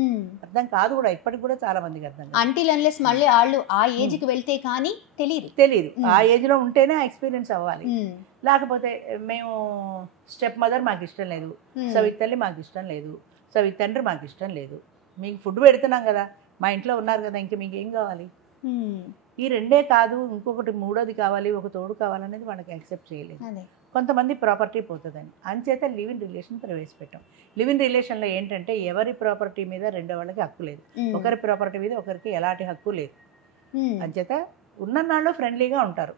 అర్థం కాదు కూడా, ఇప్పటికి కూడా చాలా మందికి అర్థం కాదు. అంటిల్ అన్లెస్ మళ్ళీ వాళ్ళు ఆ ఏజ్కి వెళ్తే కానీ తెలియదు. ఆ ఏజ్లో ఉంటేనే ఎక్స్పీరియన్స్ అవ్వాలి. లేకపోతే మేము స్టెప్ మదర్ మాకు ఇష్టం లేదు, సవితల్లి మాకు ఇష్టం లేదు, సవితండ్రి మాకు ఇష్టం లేదు, మీకు ఫుడ్ పెడుతున్నాం కదా, మా ఇంట్లో ఉన్నారు కదా, ఇంకా మీకు ఏం కావాలి? ఈ రెండే కాదు ఇంకొకటి మూడోది కావాలి, ఒక తోడు కావాలనేది వాళ్ళకి యాక్సెప్ట్ చేయలేదు. కొంతమంది ప్రాపర్టీ పోతుందని అంచేత లివ్ ఇన్ రిలేషన్ ప్రవేశపెట్టాం. లివ్ ఇన్ రిలేషన్లో ఏంటంటే ఎవరి ప్రాపర్టీ మీద రెండో వాళ్ళకి హక్కు లేదు, ఒకరి ప్రాపర్టీ మీద ఒకరికి ఎలాంటి హక్కు లేదు. అంచేత ఉన్ననాళ్ళు ఫ్రెండ్లీగా ఉంటారు.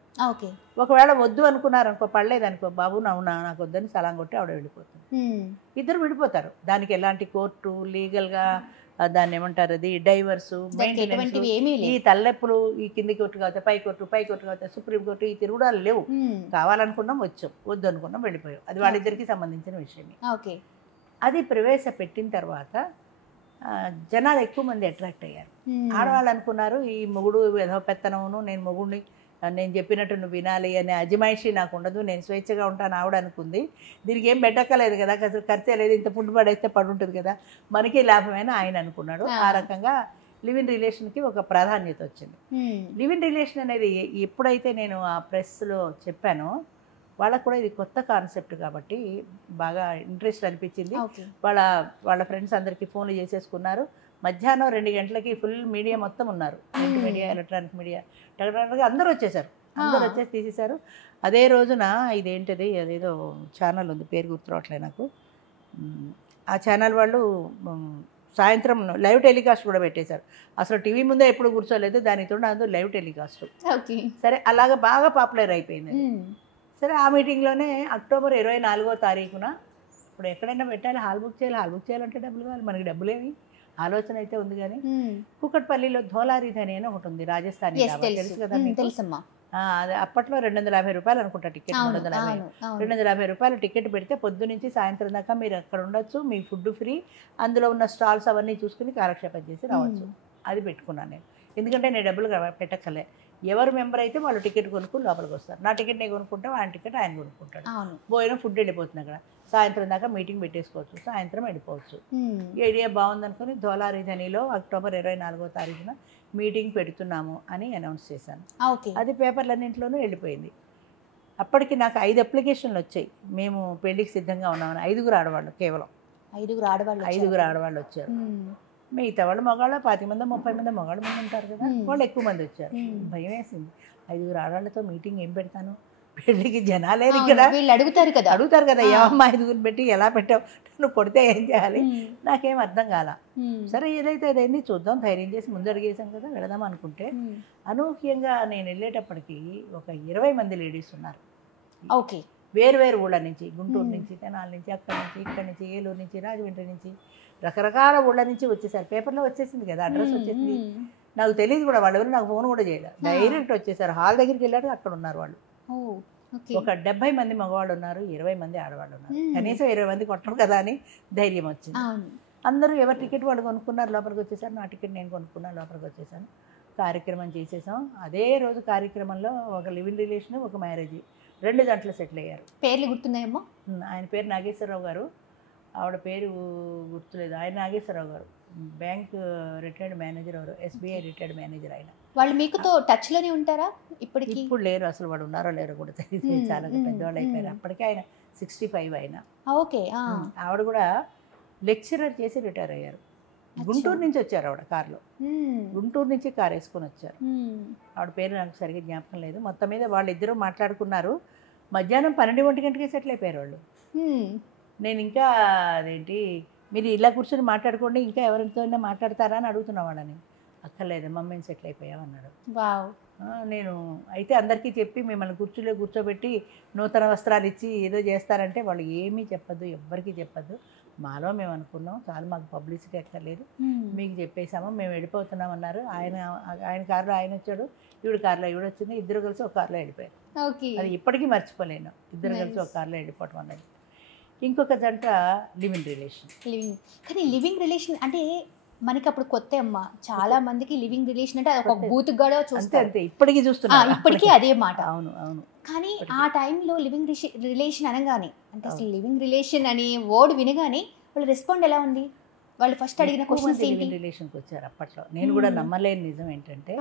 ఒకవేళ వద్దు అనుకున్నారు అనుకో, పడలేదు అనుకో, బాబు నాకు వద్దని సలాం కొట్టి ఆవిడ వెళ్ళిపోతుంది, ఇద్దరు విడిపోతారు. దానికి ఎలాంటి కోర్టు లీగల్గా దాన్ని ఏమంటారు, అది డైవర్సు, ఈ తల్లెప్పులు, ఈ కింది కోర్టు కావచ్చు, పై కోర్టు కావచ్చు, సుప్రీంకోర్టు, ఈ తిరుగుడాలు లేవు. కావాలనుకున్నాం వచ్చాం, వద్దు అనుకున్నాం వెళ్ళిపోయాం, అది వాళ్ళిద్దరికి సంబంధించిన విషయమే. అది ప్రవేశపెట్టిన తర్వాత జనాలు ఎక్కువ మంది అట్రాక్ట్ అయ్యారు. ఆడవాళ్ళు అనుకున్నారు ఈ మొగుడు ఏదో పెత్తనమును, నేను మొగుడిని నేను చెప్పినట్టు నువ్వు వినాలి అనే అజమాయిషి నాకు ఉండదు, నేను స్వేచ్ఛగా ఉంటాను ఆవిడ అనుకుంది. దీనికి ఏం పెట్టక్కలేదు కదా, ఖర్చే లేదు, ఇంత ఫుడ్ పడేస్తే పడుంటుంది కదా, మనకి లాభమైన ఆయన అనుకున్నాడు. ఆ రకంగా లివ్ ఇన్ రిలేషన్కి ఒక ప్రాధాన్యత వచ్చింది. లివ్ ఇన్ రిలేషన్ అనేది ఎప్పుడైతే నేను ఆ ప్రెస్లో చెప్పానో వాళ్ళకు కూడా ఇది కొత్త కాన్సెప్ట్ కాబట్టి బాగా ఇంట్రెస్ట్ అనిపించింది. వాళ్ళ ఫ్రెండ్స్ అందరికీ ఫోన్లు చేసేసుకున్నారు. మధ్యాహ్నం 2 గంటలకి ఫుల్ మీడియా మొత్తం ఉన్నారు, ప్రింట్ మీడియా, ఎలక్ట్రానిక్ మీడియా, అందరూ వచ్చేసారు, అందరూ వచ్చేసి తీసేశారు. అదే రోజున ఇదేంటిది అదేదో ఛానల్ ఉంది, పేరు గుర్తురావట్లేదు నాకు, ఆ ఛానల్ వాళ్ళు సాయంత్రం లైవ్ టెలికాస్ట్ కూడా పెట్టేశారు. అసలు టీవీ ముందే ఎప్పుడు కూర్చోలేదు, దానితో అందులో లైవ్ టెలికాస్ట్. సరే అలాగా బాగా పాపులర్ అయిపోయింది. సరే ఆ మీటింగ్లోనే అక్టోబర్ 24వ తారీఖున ఇప్పుడు ఎక్కడైనా పెట్టాలి, హాల్ బుక్ చేయాలంటే డబ్బులు కావాలి, మనకి డబ్బులేవి, ఆలోచన అయితే ఉంది. కానీ కూకట్పల్లిలో ధోలారీధని అని ఒకటి ఉంది, రాజస్థానీ, తెలుసు కదా, తెలుసమ్మా. అది అప్పట్లో 250 రూపాయలు అనుకుంటా టికెట్, 250 రూపాయలు టికెట్ పెడితే పొద్దు నుంచి సాయంత్రం దాకా మీరు అక్కడ ఉండొచ్చు, మీ ఫుడ్ ఫ్రీ, అందులో ఉన్న స్టాల్స్ అవన్నీ చూసుకుని కాలక్షేపం చేసి రావచ్చు. అది పెట్టుకున్నాను నేను, ఎందుకంటే నేను డబ్బులు పెట్టక్కలే, ఎవరు మెంబర్ అయితే వాళ్ళు టికెట్ కొనుక్కుని లోపలికి వస్తారు. నా టికెట్ నేను కొనుక్కుంటే ఆయన టికెట్ ఆయన కొనుక్కుంటాడు, భోజనం ఫుడ్ వెళ్ళిపోతుంది, అక్కడ సాయంత్రం దాకా మీటింగ్ పెట్టేసుకోవచ్చు, సాయంత్రం వెళ్ళిపోవచ్చు. ఈ ఐడియా బాగుందనుకుని ధోలారీధనిలో అక్టోబర్ 24వ తారీఖున మీటింగ్ పెడుతున్నాము అని అనౌన్స్ చేశాను. అది పేపర్లన్నింటిలోనూ వెళ్ళిపోయింది. అప్పటికి నాకు 5 అప్లికేషన్లు వచ్చాయి. మేము పెళ్ళికి సిద్ధంగా ఉన్నామని. 5 ఆడవాళ్ళు కేవలం. 5 ఆడవాళ్ళు 5 ఆడవాళ్ళు వచ్చారు. మిగతా వాళ్ళు మగవాళ్ళు 25 మంది 30 మంది మగవాళ్ళు మంది ఉంటారు కదా, వాళ్ళు ఎక్కువ మంది వచ్చారు. భయం వేసింది. 5 ఆడవాళ్ళతో మీటింగ్ ఏం పెడతాను, పెళ్ళికి జనాలేరు ఇక్కడ, వీళ్ళు అడుగుతారు కదా ఏమమ్మా 5 పెట్టి ఎలా పెట్టావు, నువ్వు కొడితే ఏం చేయాలి, నాకేం అర్థం కాల. సరే ఏదైతే అదైంది చూద్దాం, ధైర్యం చేసి ముందు అడిగేసాం కదా, వెళదాం అనుకుంటే అనూహ్యంగా నేను వెళ్ళేటప్పటికి ఒక 20 మంది లేడీస్ ఉన్నారు. ఓకే. వేరు వేరు ఊళ్ళ నుంచి, గుంటూరు నుంచి, తెనాలి నుంచి, అక్కడి నుంచి, ఇక్కడి నుంచి, ఏలూరు నుంచి, రాజమండ్రి నుంచి, రకరకాల ఊళ్ళ నుంచి వచ్చేసారు. పేపర్లో వచ్చేసింది కదా, అడ్రస్ వచ్చేసింది. నాకు తెలియదు కూడా, వాళ్ళు ఎవరు నాకు ఫోన్ కూడా చేయలేదు, డైరెక్ట్ వచ్చేసారు. హాల్ దగ్గరికి వెళ్ళారు, అక్కడ ఉన్నారు వాళ్ళు. ఒక 70 మంది మగవాళ్ళు ఉన్నారు, 20 మంది ఆడవాళ్ళు ఉన్నారు. కనీసం 20 మంది కొట్టరు కదా అని ధైర్యం వచ్చింది. అందరూ ఎవరి టికెట్ వాళ్ళు కొనుక్కున్నారు, లోపలికి వచ్చేసారు. నా టికెట్ నేను కొనుక్కున్నాను, లోపలికి వచ్చేసాను. కార్యక్రమం చేసేసాం. అదే రోజు కార్యక్రమంలో ఒక లివింగ్ రిలేషన్, ఒక మ్యారేజ్, 2 జంటలు సెటిల్ అయ్యారు. పేర్లు గుర్తున్నాయమ్మా? ఆయన పేరు నాగేశ్వరరావు గారు, ఆవిడ పేరు గుర్తులేదు. ఆయన నాగేశ్వరరావు గారు బ్యాంక్ రిటైర్డ్ మేనేజర్, ఎవరు ఎస్బీఐ రిటైర్డ్ మేనేజర్. ఆయన వాళ్ళు మీకుతో టచ్ లోనే ఉంటారా ఇప్పటికి? ఇప్పుడు లేరు, అసలు వాడు ఉన్నారో లేరో కూడా తెలియదు. చాలా పెద్దవాళ్ళు అయిపోయారు. అప్పటికే ఆయన 65 ఆయన. ఓకే. ఆవిడ కూడా లెక్చరర్ చేసి రిటైర్ అయ్యారు. గుంటూరు నుంచి వచ్చారు ఆవిడ కారులో, గుంటూరు నుంచి కారు వేసుకొని వచ్చారు. ఆవిడ పేరు నాకు సరిగ్గా జ్ఞాపకం లేదు. మొత్తం మీద వాళ్ళిద్దరూ మాట్లాడుకున్నారు. మధ్యాహ్నం 12 గంటలకి సెటిల్ అయిపోయారు వాళ్ళు. నేను ఇంకా అదేంటి మీరు ఇలా కూర్చొని మాట్లాడుకోండి, ఇంకా ఎవరితో మాట్లాడతారా అని అడుగుతున్నా వాళ్ళని. అక్కర్లేదమ్మా మేము సెటిల్ అయిపోయామన్నాడు. నేను అయితే అందరికీ చెప్పి మిమ్మల్ని కూర్చోబెట్టి నూతన వస్త్రాలు ఇచ్చి ఏదో చేస్తారంటే వాళ్ళు ఏమీ చెప్పద్దు, ఎవ్వరికీ చెప్పద్దు, మాలో మేము అనుకున్నాం, చాలు మాకు పబ్లిసిటీ ఎక్కర్లేదు, మీకు చెప్పేసాము, మేము వెళ్ళిపోతున్నాం అన్నారు. ఆయన కారులో ఆయన వచ్చాడు, ఈవిడ కారులో ఈవిడ వచ్చింది. ఇద్దరు కలిసి ఒక కారులో వెళ్ళిపోయారు. అది ఇప్పటికీ మర్చిపోలేను, ఇద్దరు కలిసి ఒక కారులో వెళ్ళిపోవటం అన్నది. ఇంకొక జంట లివింగ్ రిలేషన్. కానీ లివింగ్ రిలేషన్ అంటే మనకి అప్పుడు కొత్త అమ్మ, చాలా మందికి లివింగ్ రిలేషన్ అంటే ఒక బూత్ గడవ చూస్తారు. అంతే, ఇప్పటికీ చూస్తున్నా, ఇప్పటికీ అదే మాట. అవును అవును. కానీ ఆ టైంలో లివింగ్ రిలేషన్ అనగానే, అంటే అసలు లివింగ్ రిలేషన్ అని వర్డ్ వినగానే వాళ్ళ రెస్పాండ్ ఎలా ఉంది? వాళ్ళు ఫస్ట్ అడిగిన క్వశ్చన్స్ ఏంటి? లివింగ్ రిలేషన్కి వచ్చారు అప్పట్లో. నేను కూడా నమ్మలేని నిజం ఏంటంటే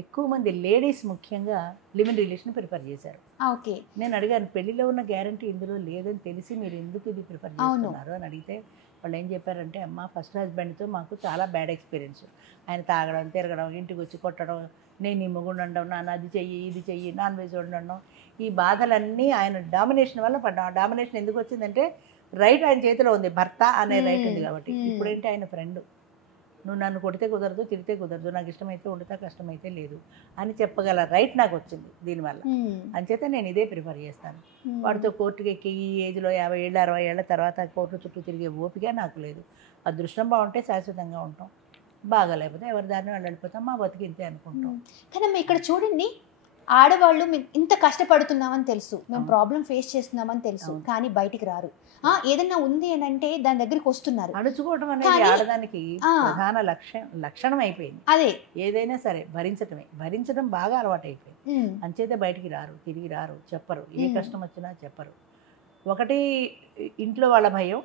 ఎక్కువ మంది లేడీస్ ముఖ్యంగా లివింగ్ రిలేషన్ ప్రిఫర్ చేశారు. ఓకే. నేను అడిగాను, పెళ్లిలో ఉన్న గ్యారంటీ ఇందులో లేదని తెలిసి మీరు ఎందుకు ఇది ప్రిఫర్ చేస్తున్నారు అని అడిగితే వాళ్ళు ఏం చెప్పారంటే, అమ్మ ఫస్ట్ హస్బెండ్తో మాకు చాలా బ్యాడ్ ఎక్స్పీరియన్స్. ఆయన తాగడం, తిరగడం, ఇంటికి వచ్చి కొట్టడం, నేను ఈ మొగుడు ఉండడం, నాన్న అది చెయ్యి ఇది చెయ్యి, నాన్ వెజ్ ఉండడం, ఈ బాధలన్నీ ఆయన డామినేషన్ వల్ల పడ్డాం. ఆ డామినేషన్ ఎందుకు వచ్చిందంటే రైట్ ఆయన చేతిలో ఉంది, భర్త అనే రైట్ ఉంది కాబట్టి. ఇప్పుడేంటి ఆయన ఫ్రెండ్, నువ్వు నన్ను కొడితే కుదరదు, తిరిగితే కుదరదు, నాకు ఇష్టమైతే వండుతా, కష్టమైతే లేదు అని చెప్పగల రైట్ నాకు వచ్చింది దీనివల్ల. అంచేత నేను ఇదే ప్రిఫర్ చేస్తాను. వాడితో కోర్టుకి ఎక్కి ఈ ఏజ్లో 50 ఏళ్ళు 60 ఏళ్ళ తర్వాత కోర్టు చుట్టూ తిరిగే ఓపిక నాకు లేదు. అదృష్టం బాగుంటే శాశ్వతంగా ఉంటాం, బాగాలేకపోతే ఎవరి దారిని వాళ్ళు వెళ్ళిపోతాం, మా బతికి ఇంతే అనుకుంటాం. కానీ ఇక్కడ చూడండి, ఆడవాళ్ళు మేము ఇంత కష్టపడుతున్నామని తెలుసు, మేము ప్రాబ్లం ఫేస్ చేస్తున్నామని తెలుసు, కానీ బయటికి రారు. ఏదన్నా ఉంది అని అంటే దాని దగ్గరికి వస్తున్నారు. అణుచుకోవడం అనేది ఆడదానికి ప్రధాన లక్షణం అయిపోయింది. అదే ఏదైనా సరే భరించడం బాగా అలవాటు అయిపోయింది. అంచేతే బయటికి రారు, తిరిగి రారు, చెప్పరు, ఏ కష్టం వచ్చినా చెప్పరు. ఒకటి ఇంట్లో వాళ్ళ భయం.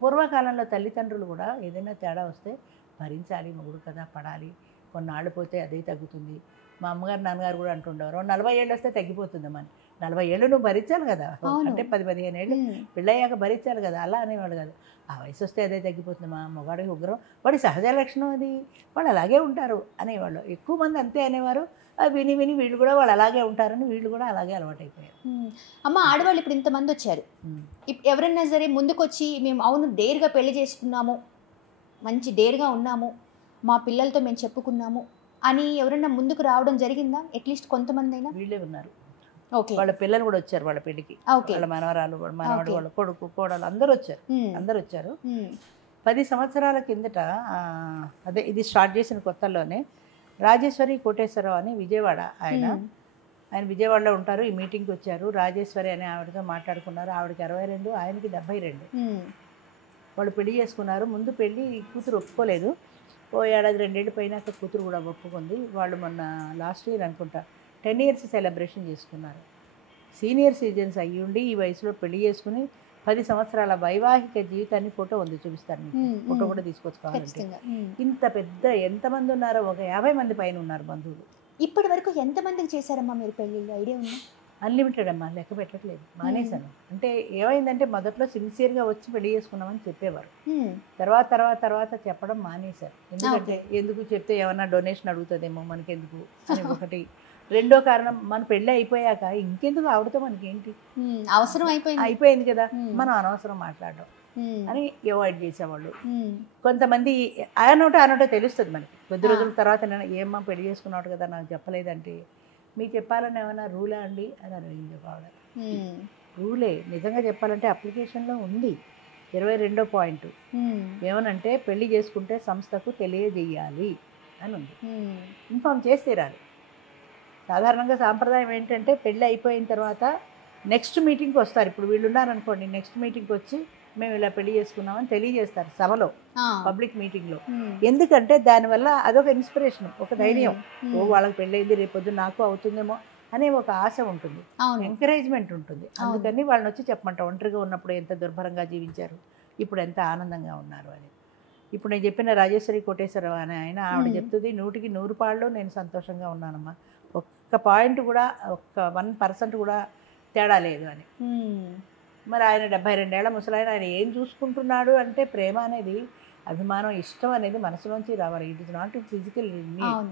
పూర్వకాలంలో తల్లిదండ్రులు కూడా ఏదైనా తేడా వస్తే భరించాలి, మొగుడు కదా, పడాలి, కొన్నాళ్ళు పోతే అదే తగ్గుతుంది. మా అమ్మగారు నాన్నగారు కూడా అంటుండేవారు, 40 ఏళ్ళు వస్తే తగ్గిపోతుందమ్మా. 40 ఏళ్ళు నువ్వు భరించాలి కదా, అంటే 10-15 ఏళ్ళు పెళ్ళయ్యాక భరించాలి కదా, అలా అనేవాడు కాదు. ఆ వయసు వస్తే అదే తగ్గిపోతుంది, మా మగాడికి ఉగ్రం, వాడి సహజ లక్షణం అది, వాళ్ళు అలాగే ఉంటారు అనేవాళ్ళు. ఎక్కువ మంది అంతే అనేవారు. అది విని వీళ్ళు కూడా వాళ్ళు అలాగే ఉంటారని వీళ్ళు కూడా అలాగే అలవాటైపోయారు. అమ్మ, ఆడవాళ్ళు ఇప్పుడు ఇంతమంది వచ్చారు, ఎవరైనా సరే ముందుకొచ్చి మేము అవును డేర్గా పెళ్లి చేసుకున్నాము, మంచి డేర్గా ఉన్నాము, మా పిల్లలతో మేము చెప్పుకున్నాము అని ఎవరైనా ముందుకు రావడం జరిగిందా? అట్లీస్ట్ కొంతమంది అయినా. వీళ్ళే ఉన్నారు. ఓకే. వాళ్ళ పిల్లలు కూడా వచ్చారు వాళ్ళ పెళ్లికి, వాళ్ళ మనవరాలు, మనవాడు, వాళ్ళ కొడుకు, కోడలు అందరూ వచ్చారు. 10 సంవత్సరాల కిందట అదే ఇది స్టార్ట్ చేసిన కొత్తలోనే రాజేశ్వరి కోటేశ్వరరావు అని విజయవాడ, ఆయన విజయవాడలో ఉంటారు. ఈ మీటింగ్కి వచ్చారు. రాజేశ్వరి అనే ఆవిడతో మాట్లాడుకున్నారు. ఆవిడకి 62, ఆయనకి 72. వాళ్ళు పెళ్లి చేసుకున్నారు. ముందు పెళ్ళి కూతురు ఒప్పుకోలేదు. ఓ ఏడాది 2 ఏళ్ళు పోయినాక కూతురు కూడా ఒప్పుకుంది. వాళ్ళు మొన్న లాస్ట్ ఇయర్ అనుకుంటా 10 years సెలబ్రేషన్ చేసుకున్నారు. సీనియర్ సిటిజన్స్ అయ్యి ఉండి ఈ వయసులో పెళ్లి చేసుకుని 10 సంవత్సరాల వైవాహిక జీవితాన్ని ఫోటో ఉంది, చూపిస్తాను. ఫోటో కూడా తీసుకొచ్చుకోవాలంటే ఇంత పెద్ద ఎంతమంది ఉన్నారో, ఒక 50 మంది పైన ఉన్నారు బంధువులు. ఇప్పటి వరకు ఎంతమందికి చేశారమ్మా మీరు పెళ్ళిళ్ళు? ఐడియా ఉందా? అన్లిమిటెడ్ అమ్మా, లెక్క పెట్టట్లేదు, మానేశాను. అంటే ఏమైందంటే మొదట్లో సిన్సియర్గా వచ్చి పెళ్లి చేసుకున్నామని చెప్పేవారు, తర్వాత తర్వాత తర్వాత చెప్పడం మానేశారు. ఎందుకంటే ఎందుకు చెప్తే ఏమన్నా డొనేషన్ అడుగుతుందేమో మనకెందుకు అని ఒకటి. రెండో కారణం, మన పెళ్ళి అయిపోయాక ఇంకెందుకు ఆవిడతో మనకేంటి, అవసరం అయిపోయింది కదా, మనం అనవసరం మాట్లాడడం అని అవాయిడ్ చేసేవాళ్ళు. కొంతమంది ఆయనోటో తెలుస్తుంది మనకి కొద్ది రోజుల తర్వాత. నేను ఏమ్మా పెళ్లి చేసుకున్నాడు కదా నాకు చెప్పలేదంటే, మీకు చెప్పాలని ఏమైనా రూలా అండి అని అడిగింది ఆవిడ. రూలే, నిజంగా చెప్పాలంటే అప్లికేషన్లో ఉంది 22వ పాయింట్. ఏమనంటే పెళ్లి చేసుకుంటే సంస్థకు తెలియజేయాలి అని ఉంది. ఇన్ఫామ్ చేసి తీరాలి. సాధారణంగా సాంప్రదాయం ఏంటంటే పెళ్ళి అయిపోయిన తర్వాత నెక్స్ట్ మీటింగ్కి వస్తారు. ఇప్పుడు వీళ్ళు ఉన్నారనుకోండి, నెక్స్ట్ మీటింగ్కి వచ్చి మేము ఇలా పెళ్లి చేసుకున్నామని తెలియజేస్తారు సభలో, పబ్లిక్ మీటింగ్లో. ఎందుకంటే దానివల్ల అదొక ఇన్స్పిరేషన్, ఒక ధైర్యం. ఓ వాళ్ళకి పెళ్ళయింది, రేపొద్దు నాకు అవుతుందేమో అనే ఒక ఆశ ఉంటుంది, ఎంకరేజ్మెంట్ ఉంటుంది. అందుకని వాళ్ళని వచ్చి చెప్పమంట, ఒంటరిగా ఉన్నప్పుడు ఎంత దుర్భరంగా జీవించారు, ఇప్పుడు ఎంత ఆనందంగా ఉన్నారు అని. ఇప్పుడు నేను చెప్పిన రాజేశ్వరి కోటేశ్వరరావు అని ఆవిడ చెప్తుంది, 100కి 100 పాళ్ళు నేను సంతోషంగా ఉన్నానమ్మా, ఒక్క పాయింట్ కూడా, ఒక్క 1% కూడా తేడా లేదు అని. మరి ఆయన 72 ఏళ్ల ముసలాయన, ఆయన ఏం చూసుకుంటున్నాడు అంటే ప్రేమ అనేది, అభిమానం, ఇష్టం అనేది మనసులోంచి రావాలి. It is not physical need,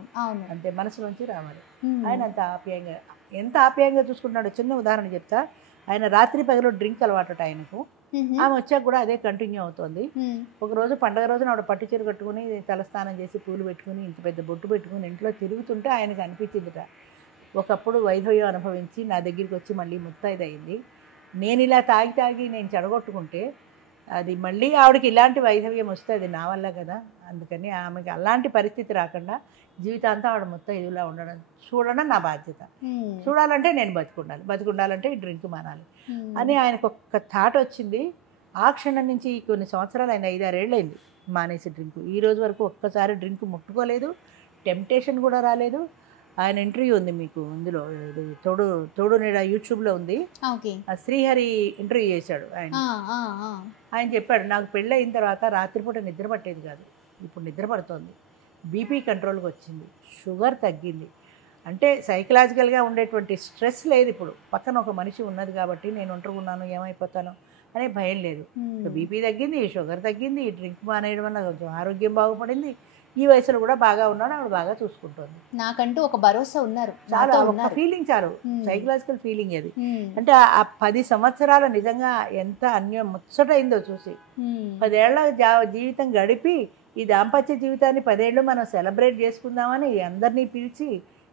అంతే, మనసులోంచి రావాలి. ఆయన అంత ఆప్యాయంగా, ఎంత ఆప్యాయంగా చూసుకుంటున్నాడో చిన్న ఉదాహరణ చెప్తా. ఆయన రాత్రి పగలు డ్రింక్ అలవాటు ఆయనకు, ఆమె వచ్చాక కూడా అదే కంటిన్యూ అవుతుంది. ఒకరోజు పండగ రోజున ఆవిడ పట్టు చీర కట్టుకుని తలస్నానం చేసి పూలు పెట్టుకుని ఇంత పెద్ద బొట్టు పెట్టుకుని ఇంట్లో తిరుగుతుంటే ఆయనకు అనిపించిందిట, ఒకప్పుడు వైధవ్యం అనుభవించి నా దగ్గరికి వచ్చి మళ్ళీ ముత్తైదు అయింది, నేను ఇలా తాగి నేను చెడగొట్టుకుంటే అది మళ్ళీ ఆవిడకి ఇలాంటి వైధవ్యం వస్తే అది నా వల్ల కదా, అందుకని ఆమెకి అలాంటి పరిస్థితి రాకుండా జీవితాంతం ఆవిడ ముత్తైదులా చూడడం నా బాధ్యత. చూడాలంటే నేను బతికుండాలంటే ఈ డ్రింక్ మానాలి అని ఆయనకు ఒక్క థాట్ వచ్చింది. ఆ క్షణం నుంచి కొన్ని సంవత్సరాలు, ఆయన 5-6 ఏళ్ళు అయింది మానేసి డ్రింక్. ఈ రోజు వరకు ఒక్కసారి డ్రింక్ ముట్టుకోలేదు, టెంప్టేషన్ కూడా రాలేదు. ఆయన ఇంటర్వ్యూ ఉంది మీకు ఇందులో, తోడు నీడ యూట్యూబ్లో ఉంది. శ్రీహరి ఇంటర్వ్యూ చేశాడు ఆయన. ఆయన చెప్పాడు, నాకు పెళ్ళి అయిన తర్వాత రాత్రిపూట నిద్ర పట్టేది కాదు, ఇప్పుడు నిద్ర పడుతోంది, బీపీ కంట్రోల్కి వచ్చింది, షుగర్ తగ్గింది. అంటే సైకలాజికల్గా ఉండేటువంటి స్ట్రెస్ లేదు ఇప్పుడు, పక్కన ఒక మనిషి ఉన్నది కాబట్టి నేను ఒంటరిగున్నాను ఏమైపోతాను అనే భయం లేదు. బీపీ తగ్గింది, షుగర్ తగ్గింది, డ్రింక్ మానేయడం వల్ల కొంచెం ఆరోగ్యం బాగుపడింది, ఈ వయసులో కూడా బాగా ఉన్నాడు, ఆవిడ బాగా చూసుకుంటుంది. నాకంటూ ఒక భరోసా ఉన్నారు, చాలా ఒక ఫీలింగ్, చాలు సైకలాజికల్ ఫీలింగ్ అది. అంటే ఆ 10 సంవత్సరాలు నిజంగా ఎంత అన్యం ముచ్చటైందో చూసి, 10 ఏళ్ల జీవితం గడిపి ఈ దాంపత్య జీవితాన్ని 10 ఏళ్ళు మనం సెలబ్రేట్ చేసుకుందామని అందరినీ పిలిచి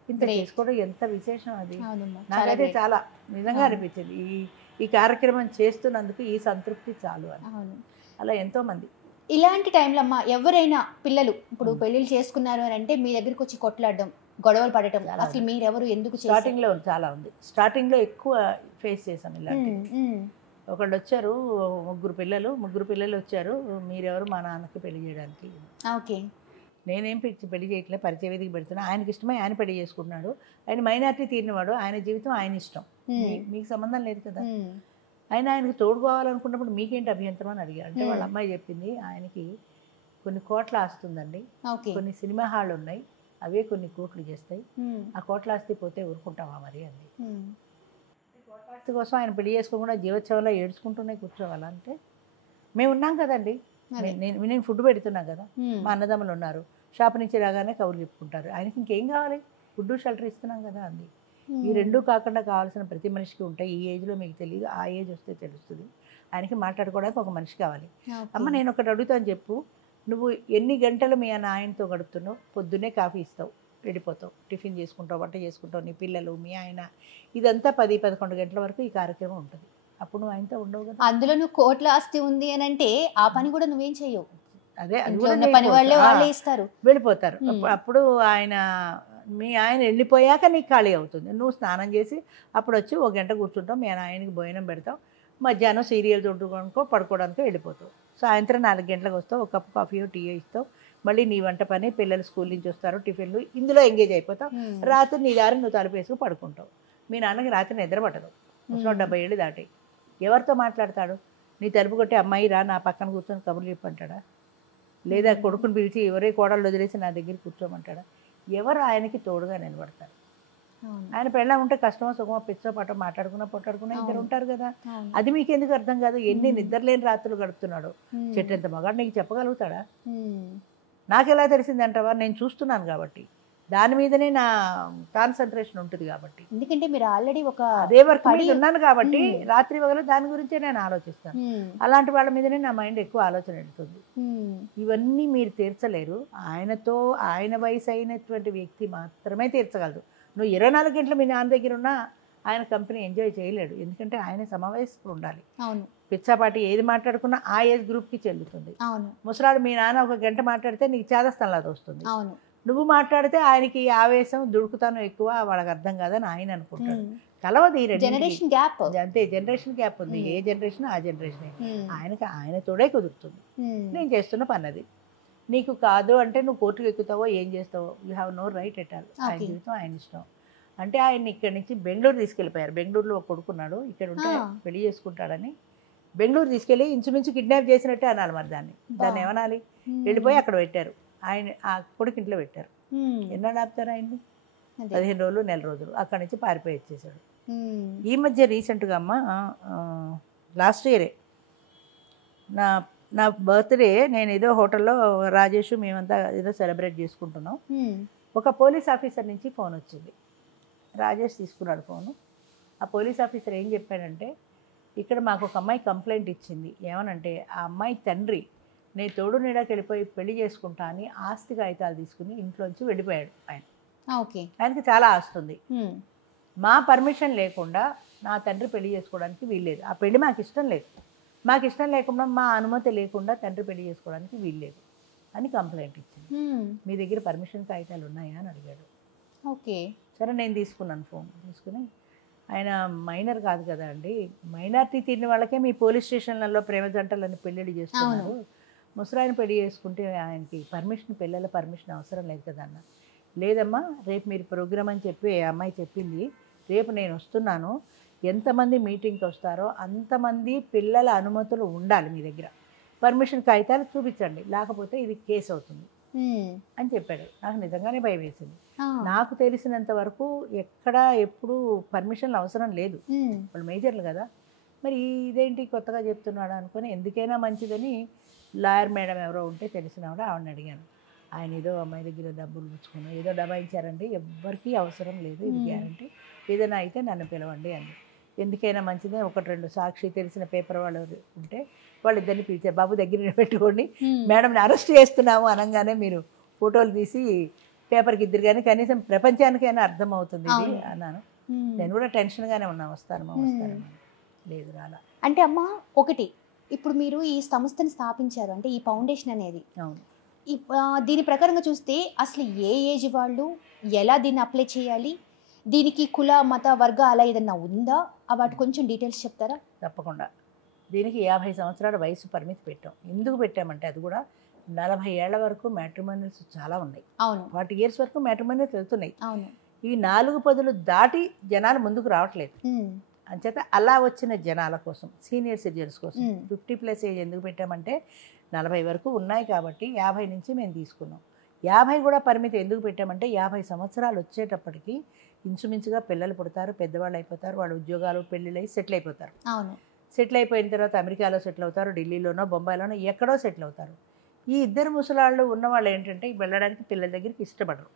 ఇంత చేసుకోవడం ఎంత విశేషం అది. నాకైతే చాలా నిజంగా అనిపించింది ఈ కార్యక్రమం చేస్తున్నందుకు ఈ సంతృప్తి చాలు అని. అలా ఎంతోమంది ఇలాంటి టైంలో అమ్మ, ఎవరైనా పిల్లలు ఇప్పుడు పెళ్ళిళ్ళు చేసుకున్నారు అని అంటే మీ దగ్గరికి వచ్చి కొట్లాడడం, గొడవలు పడటం, అసలు మీరెవరు, ఎందుకు? స్టార్టింగ్లో చాలా ఉంది, స్టార్టింగ్లో ఎక్కువ ఫేస్ చేశాను ఇలాంటి. ఒకళ్ళు వచ్చారు, ముగ్గురు పిల్లలు వచ్చారు, మీరెవరు మా నాన్నకి పెళ్లి చేయడానికి. ఓకే, నేనేం పెళ్లి చేయట్లేదు, పరిచయ వేదిక పెడుతున్నా, ఆయనకి ఇష్టమై ఆయన పెళ్లి చేసుకుంటున్నాడు, ఆయన మైనారిటీ తీరినవాడు, ఆయన జీవితం ఆయన ఇష్టం, మీకు సంబంధం లేదు కదా, ఆయనకు తోడుకోవాలనుకున్నప్పుడు మీకేంటి అభ్యంతరం అని అడిగారు. అంటే వాళ్ళ అమ్మాయి చెప్పింది, ఆయనకి కొన్ని కోట్ల ఆస్తి ఉందండి, కొన్ని సినిమా హాళ్ళు ఉన్నాయి, అవే కొన్ని కోట్లు చేస్తాయి, ఆ కోట్ల ఆస్తి పోతే ఊరుకుంటావా మరి అంది. కోట్ల ఆస్తి కోసం ఆయన పెళ్లి చేసుకోకుండా జీవోత్సవంలో ఏడ్చుకుంటూనే కూర్చోవాలంటే, మేము ఉన్నాం కదండి, నేను ఫుడ్ పెడుతున్నా కదా, మా అన్నదమ్ములు ఉన్నారు, షాప్ నుంచి రాగానే కౌలు చెప్పుకుంటారు, ఆయనకి ఇంకేం కావాలి, ఫుడ్ షెల్టర్ ఇస్తున్నాం కదా అంది. ఈ రెండూ కాకుండా కావాల్సిన ప్రతి మనిషికి ఉంటాయి, ఈ ఏజ్లో మీకు తెలియదు, ఆ ఏజ్ వస్తే తెలుస్తుంది, ఆయనకి మాట్లాడుకోవడానికి ఒక మనిషి కావాలి. అమ్మ నేను ఒకటి అడుగుతాను చెప్పు, నువ్వు ఎన్ని గంటలు మీ ఆయనతో గడుపుతున్నావు? పొద్దున్నే కాఫీ ఇస్తావు, వెళ్ళిపోతావు, టిఫిన్ చేసుకుంటావు, వంట చేసుకుంటావు, నీ పిల్లలు, మీ ఆయన, ఇదంతా 10-11 గంటల వరకు ఈ కార్యక్రమం ఉంటుంది. అప్పుడు నువ్వు ఆయనతో ఉండవు కదా. అందులో నువ్వు కోట్ల ఆస్తి ఉంది అని అంటే ఆ పని కూడా నువ్వేం చేయవు, అదే పని వాళ్ళే ఇస్తారు, వెళ్ళిపోతారు. అప్పుడు మీ ఆయన వెళ్ళిపోయాక నీకు ఖాళీ అవుతుంది, నువ్వు స్నానం చేసి అప్పుడు వచ్చి 1 గంట కూర్చుంటావు, మీ ఆయనకి భోజనం పెడతావు, మధ్యాహ్నం సీరియల్ చూడుకోవడానికో పడుకోవడానికో వెళ్ళిపోతావు, సాయంత్రం 4 గంటలకు వస్తావు, 1 కప్పు కాఫీయో టీయో ఇస్తావు, మళ్ళీ నీ వంట పని, పిల్లలు స్కూల్ నుంచి వస్తారు, టిఫిన్లు, ఇందులో ఎంగేజ్ అయిపోతావు, రాత్రి నీ దారి నువ్వు తలుపేసుకు పడుకుంటావు. మీ నాన్నకి రాత్రి నిద్ర పట్టదు, 70 ఏళ్ళు దాటి, ఎవరితో మాట్లాడతాడు? నీ తలుపు కొట్టి అమ్మాయి రా నా పక్కన కూర్చొని కబుర్లు చెప్పంటాడా? లేదా కొడుకుని పిలిచి ఎవరే కోడళ్ళు వదిలేసి నా దగ్గర కూర్చోమంటాడా? ఎవరు ఆయనకి తోడుగా నిలబడతారు? ఆయన పెళ్ళ ఉంటే కష్టమో సుఖమో పిచ్చో పట్టో మాట్లాడుకున్నా ఇద్దరు ఉంటారు కదా. అది మీకు ఎందుకు అర్థం కాదు? ఎన్ని నిద్రలేని రాత్రులు గడుపుతున్నాడు. చెట్టంత మగాడు నీకు చెప్పగలుగుతాడా? నాకు ఎలా తెలిసింది అంటావా? నేను చూస్తున్నాను కాబట్టి, దాని మీదనే నా కాన్సన్ట్రేషన్ ఉంటుంది కాబట్టి, ఎందుకంటే మీరు ఆల్రెడీ ఒక అదే వర్క్ మీద ఉన్నాను కాబట్టి రాత్రి పగలు దాని గురించే నేను ఆలోచిస్తాను. అలాంటి వాళ్ళ మీదనే నా మైండ్ ఎక్కువ ఆలోచన పెడుతుంది. ఇవన్నీ మీరు తీర్చలేరు. ఆయనతో ఆయన వయసు అయినటువంటి వ్యక్తి మాత్రమే తీర్చగలదు. నువ్వు 24 గంటలు మీ నాన్న దగ్గర ఉన్నా ఆయన కంపెనీ ఎంజాయ్ చేయలేడు. ఎందుకంటే ఆయన సమవయస్కుడు ఉండాలి. పిచ్చాపాటి ఏది మాట్లాడుకున్నా ఆ ఏజ్ గ్రూప్కి చెల్లుతుంది. ముసలాడు మీ నాన్న ఒక గంట మాట్లాడితే నీకు చేదస్థంలాగా వస్తుంది. నువ్వు మాట్లాడితే ఆయనకి ఆవేశం దుడుకుతాను ఎక్కువ, వాళ్ళకి అర్థం కాదని ఆయన అనుకుంటాడు. కలవదు ఈ జనరేషన్ గ్యాప్. అంతే, జనరేషన్ గ్యాప్ ఉంది. ఏ జనరేషన్ ఆ జనరేషన్. ఆయనతోడే కుదురుతుంది. నేను చేస్తున్న పని అది. నీకు కాదు అంటే నువ్వు కోర్టుకు ఎక్కుతావో ఏం చేస్తావో, you have no right at all. ఆయన జీవితం ఆయన ఇష్టం. అంటే ఆయన్ని ఇక్కడి నుంచి బెంగళూరు తీసుకెళ్ళిపోయారు. బెంగళూరులో ఒక కొడుకున్నాడు, ఇక్కడ ఉంటే పెళ్లి చేసుకుంటాడని బెంగళూరు తీసుకెళ్ళి ఇంచుమించు కిడ్నాప్ చేసినట్టే అనాలి. మరి దాన్ని ఏమనాలి? వెళ్ళిపోయి అక్కడ పెట్టారు. ఆయన ఆ కొడుకు ఇంట్లో పెట్టారు. ఎన్నాళ్ళు ఆపుతారు ఆయన్ని? 15 రోజులు, నెల రోజులు. అక్కడి నుంచి పారిపోయి వచ్చేసాడు. ఈ మధ్య రీసెంట్గా అమ్మ లాస్ట్ ఇయరే నా బర్త్డే నేను ఏదో హోటల్లో రాజేష్ మేమంతా ఏదో సెలబ్రేట్ చేసుకుంటున్నాం. ఒక పోలీస్ ఆఫీసర్ నుంచి ఫోన్ వచ్చింది. రాజేష్ తీసుకున్నాడు ఫోను. ఆ పోలీస్ ఆఫీసర్ ఏం చెప్పాడంటే, ఇక్కడ మాకు ఒక అమ్మాయి కంప్లైంట్ ఇచ్చింది. ఏమనంటే ఆ అమ్మాయి తండ్రి నేను తోడు నీడకి వెళ్ళిపోయి పెళ్లి చేసుకుంటా అని ఆస్తి కాగితాలు తీసుకుని ఇంట్లోంచి వెళ్ళిపోయాడు. ఆయనకి చాలా ఆస్తి ఉంది. మా పర్మిషన్ లేకుండా నా తండ్రి పెళ్లి చేసుకోవడానికి వీల్లేదు. ఆ పెళ్లి మాకు ఇష్టం లేదు. మాకు ఇష్టం లేకుండా, మా అనుమతి లేకుండా తండ్రి పెళ్లి చేసుకోవడానికి వీల్లేదు అని కంప్లైంట్ ఇచ్చింది. మీ దగ్గర పర్మిషన్ కాగితాలు ఉన్నాయా అని అడిగాడు. సరే నేను తీసుకున్నాను ఫోన్. తీసుకుని ఆయన మైనర్ కాదు కదా అండి, మైనార్టీ తీరిన వాళ్ళకే మీ పోలీస్ స్టేషన్లలో ప్రేమ జంటలను పెళ్ళిళ్ళు చేస్తున్నారు. ముసలాయన పెళ్లి చేసుకుంటే ఆయనకి పర్మిషన్, పిల్లల పర్మిషన్ అవసరం లేదు కదా అన్న. లేదమ్మా, రేపు మీరు ప్రోగ్రామ్ అని చెప్పి అమ్మాయి చెప్పింది. రేపు నేను వస్తున్నాను, ఎంతమంది మీటింగ్కి వస్తారో అంతమంది పిల్లల అనుమతులు ఉండాలి మీ దగ్గర. పర్మిషన్ కాగితాలు చూపించండి, లేకపోతే ఇది కేసు అవుతుంది అని చెప్పాడు. నాకు నిజంగానే భయం వేసింది. నాకు తెలిసినంత వరకు ఎక్కడ ఎప్పుడు పర్మిషన్లు అవసరం లేదు, వాళ్ళు మేజర్లు కదా. మరి ఇదేంటి కొత్తగా చెప్తున్నాడు అనుకుని, ఎందుకైనా మంచిదని లాయర్ మేడం ఎవరో ఉంటే తెలిసినవాడు ఆవిడని అడిగాను. ఆయన ఏదో అమ్మాయి దగ్గర డబ్బులు పుచ్చుకున్నాం, ఏదో డబాయించారండి, ఎవ్వరికీ అవసరం లేదు, ఇది గ్యారంటీ, ఏదైనా అయితే నన్ను పిలవండి అండి. ఎందుకైనా మంచిదే, 1-2 సాక్షి తెలిసిన పేపర్ వాళ్ళు ఉంటే వాళ్ళిద్దరిని పిలిచారు. బాబు దగ్గర పెట్టుకోండి, మేడంని అరెస్ట్ చేస్తున్నాము అనగానే మీరు ఫోటోలు తీసి పేపర్కి ఇద్దరు, కానీ కనీసం ప్రపంచానికైనా అర్థమవుతుంది ఇది అన్నాను. నేను కూడా టెన్షన్గానే ఉన్నా, వస్తాను లేదు రాలా. అంటే అమ్మ ఒకటి, ఇప్పుడు మీరు ఈ సంస్థని స్థాపించారు అంటే ఈ ఫౌండేషన్ అనేది, దీని ప్రకారంగా చూస్తే అసలు ఏ ఏజ్ వాళ్ళు ఎలా దీన్ని అప్లై చేయాలి, దీనికి కుల మత వర్గ అలా ఏదన్నా ఉందా, వాటి కొంచెం డీటెయిల్స్ చెప్తారా? తప్పకుండా. దీనికి 50 సంవత్సరాల వయసు పరిమితి పెట్టాం. ఎందుకు పెట్టామంటే అది కూడా 40 ఏళ్ల వరకు మ్యాట్రిమోనియల్స్ చాలా ఉన్నాయి. 40 years వరకు మ్యాట్రిమోనియల్స్ వెళ్తున్నాయి. ఈ 4 పదులు దాటి జనాలు ముందుకు రావట్లేదు. అంచేత అలా వచ్చిన జనాల కోసం, సీనియర్ సిటిజన్స్ కోసం 50+ ఏజ్ ఎందుకు పెట్టామంటే 40 వరకు ఉన్నాయి కాబట్టి 50 నుంచి మేము తీసుకున్నాం. 50 కూడా పరిమితి ఎందుకు పెట్టామంటే 50 సంవత్సరాలు వచ్చేటప్పటికి ఇంచుమించుగా పిల్లలు పుడతారు, పెద్దవాళ్ళు అయిపోతారు, వాళ్ళ ఉద్యోగాలు పెళ్ళిళ్ళు అయ్యి సెటిల్ అయిపోతారు. సెటిల్ అయిపోయిన తర్వాత అమెరికాలో సెటిల్ అవుతారు, ఢిల్లీలోనో బొంబాయిలోనో ఎక్కడో సెటిల్ అవుతారు. ఈ ఇద్దరు ముసలాళ్ళు ఉన్నవాళ్ళు ఏంటంటే వెళ్ళడానికి పిల్లల దగ్గరికి ఇష్టపడరు.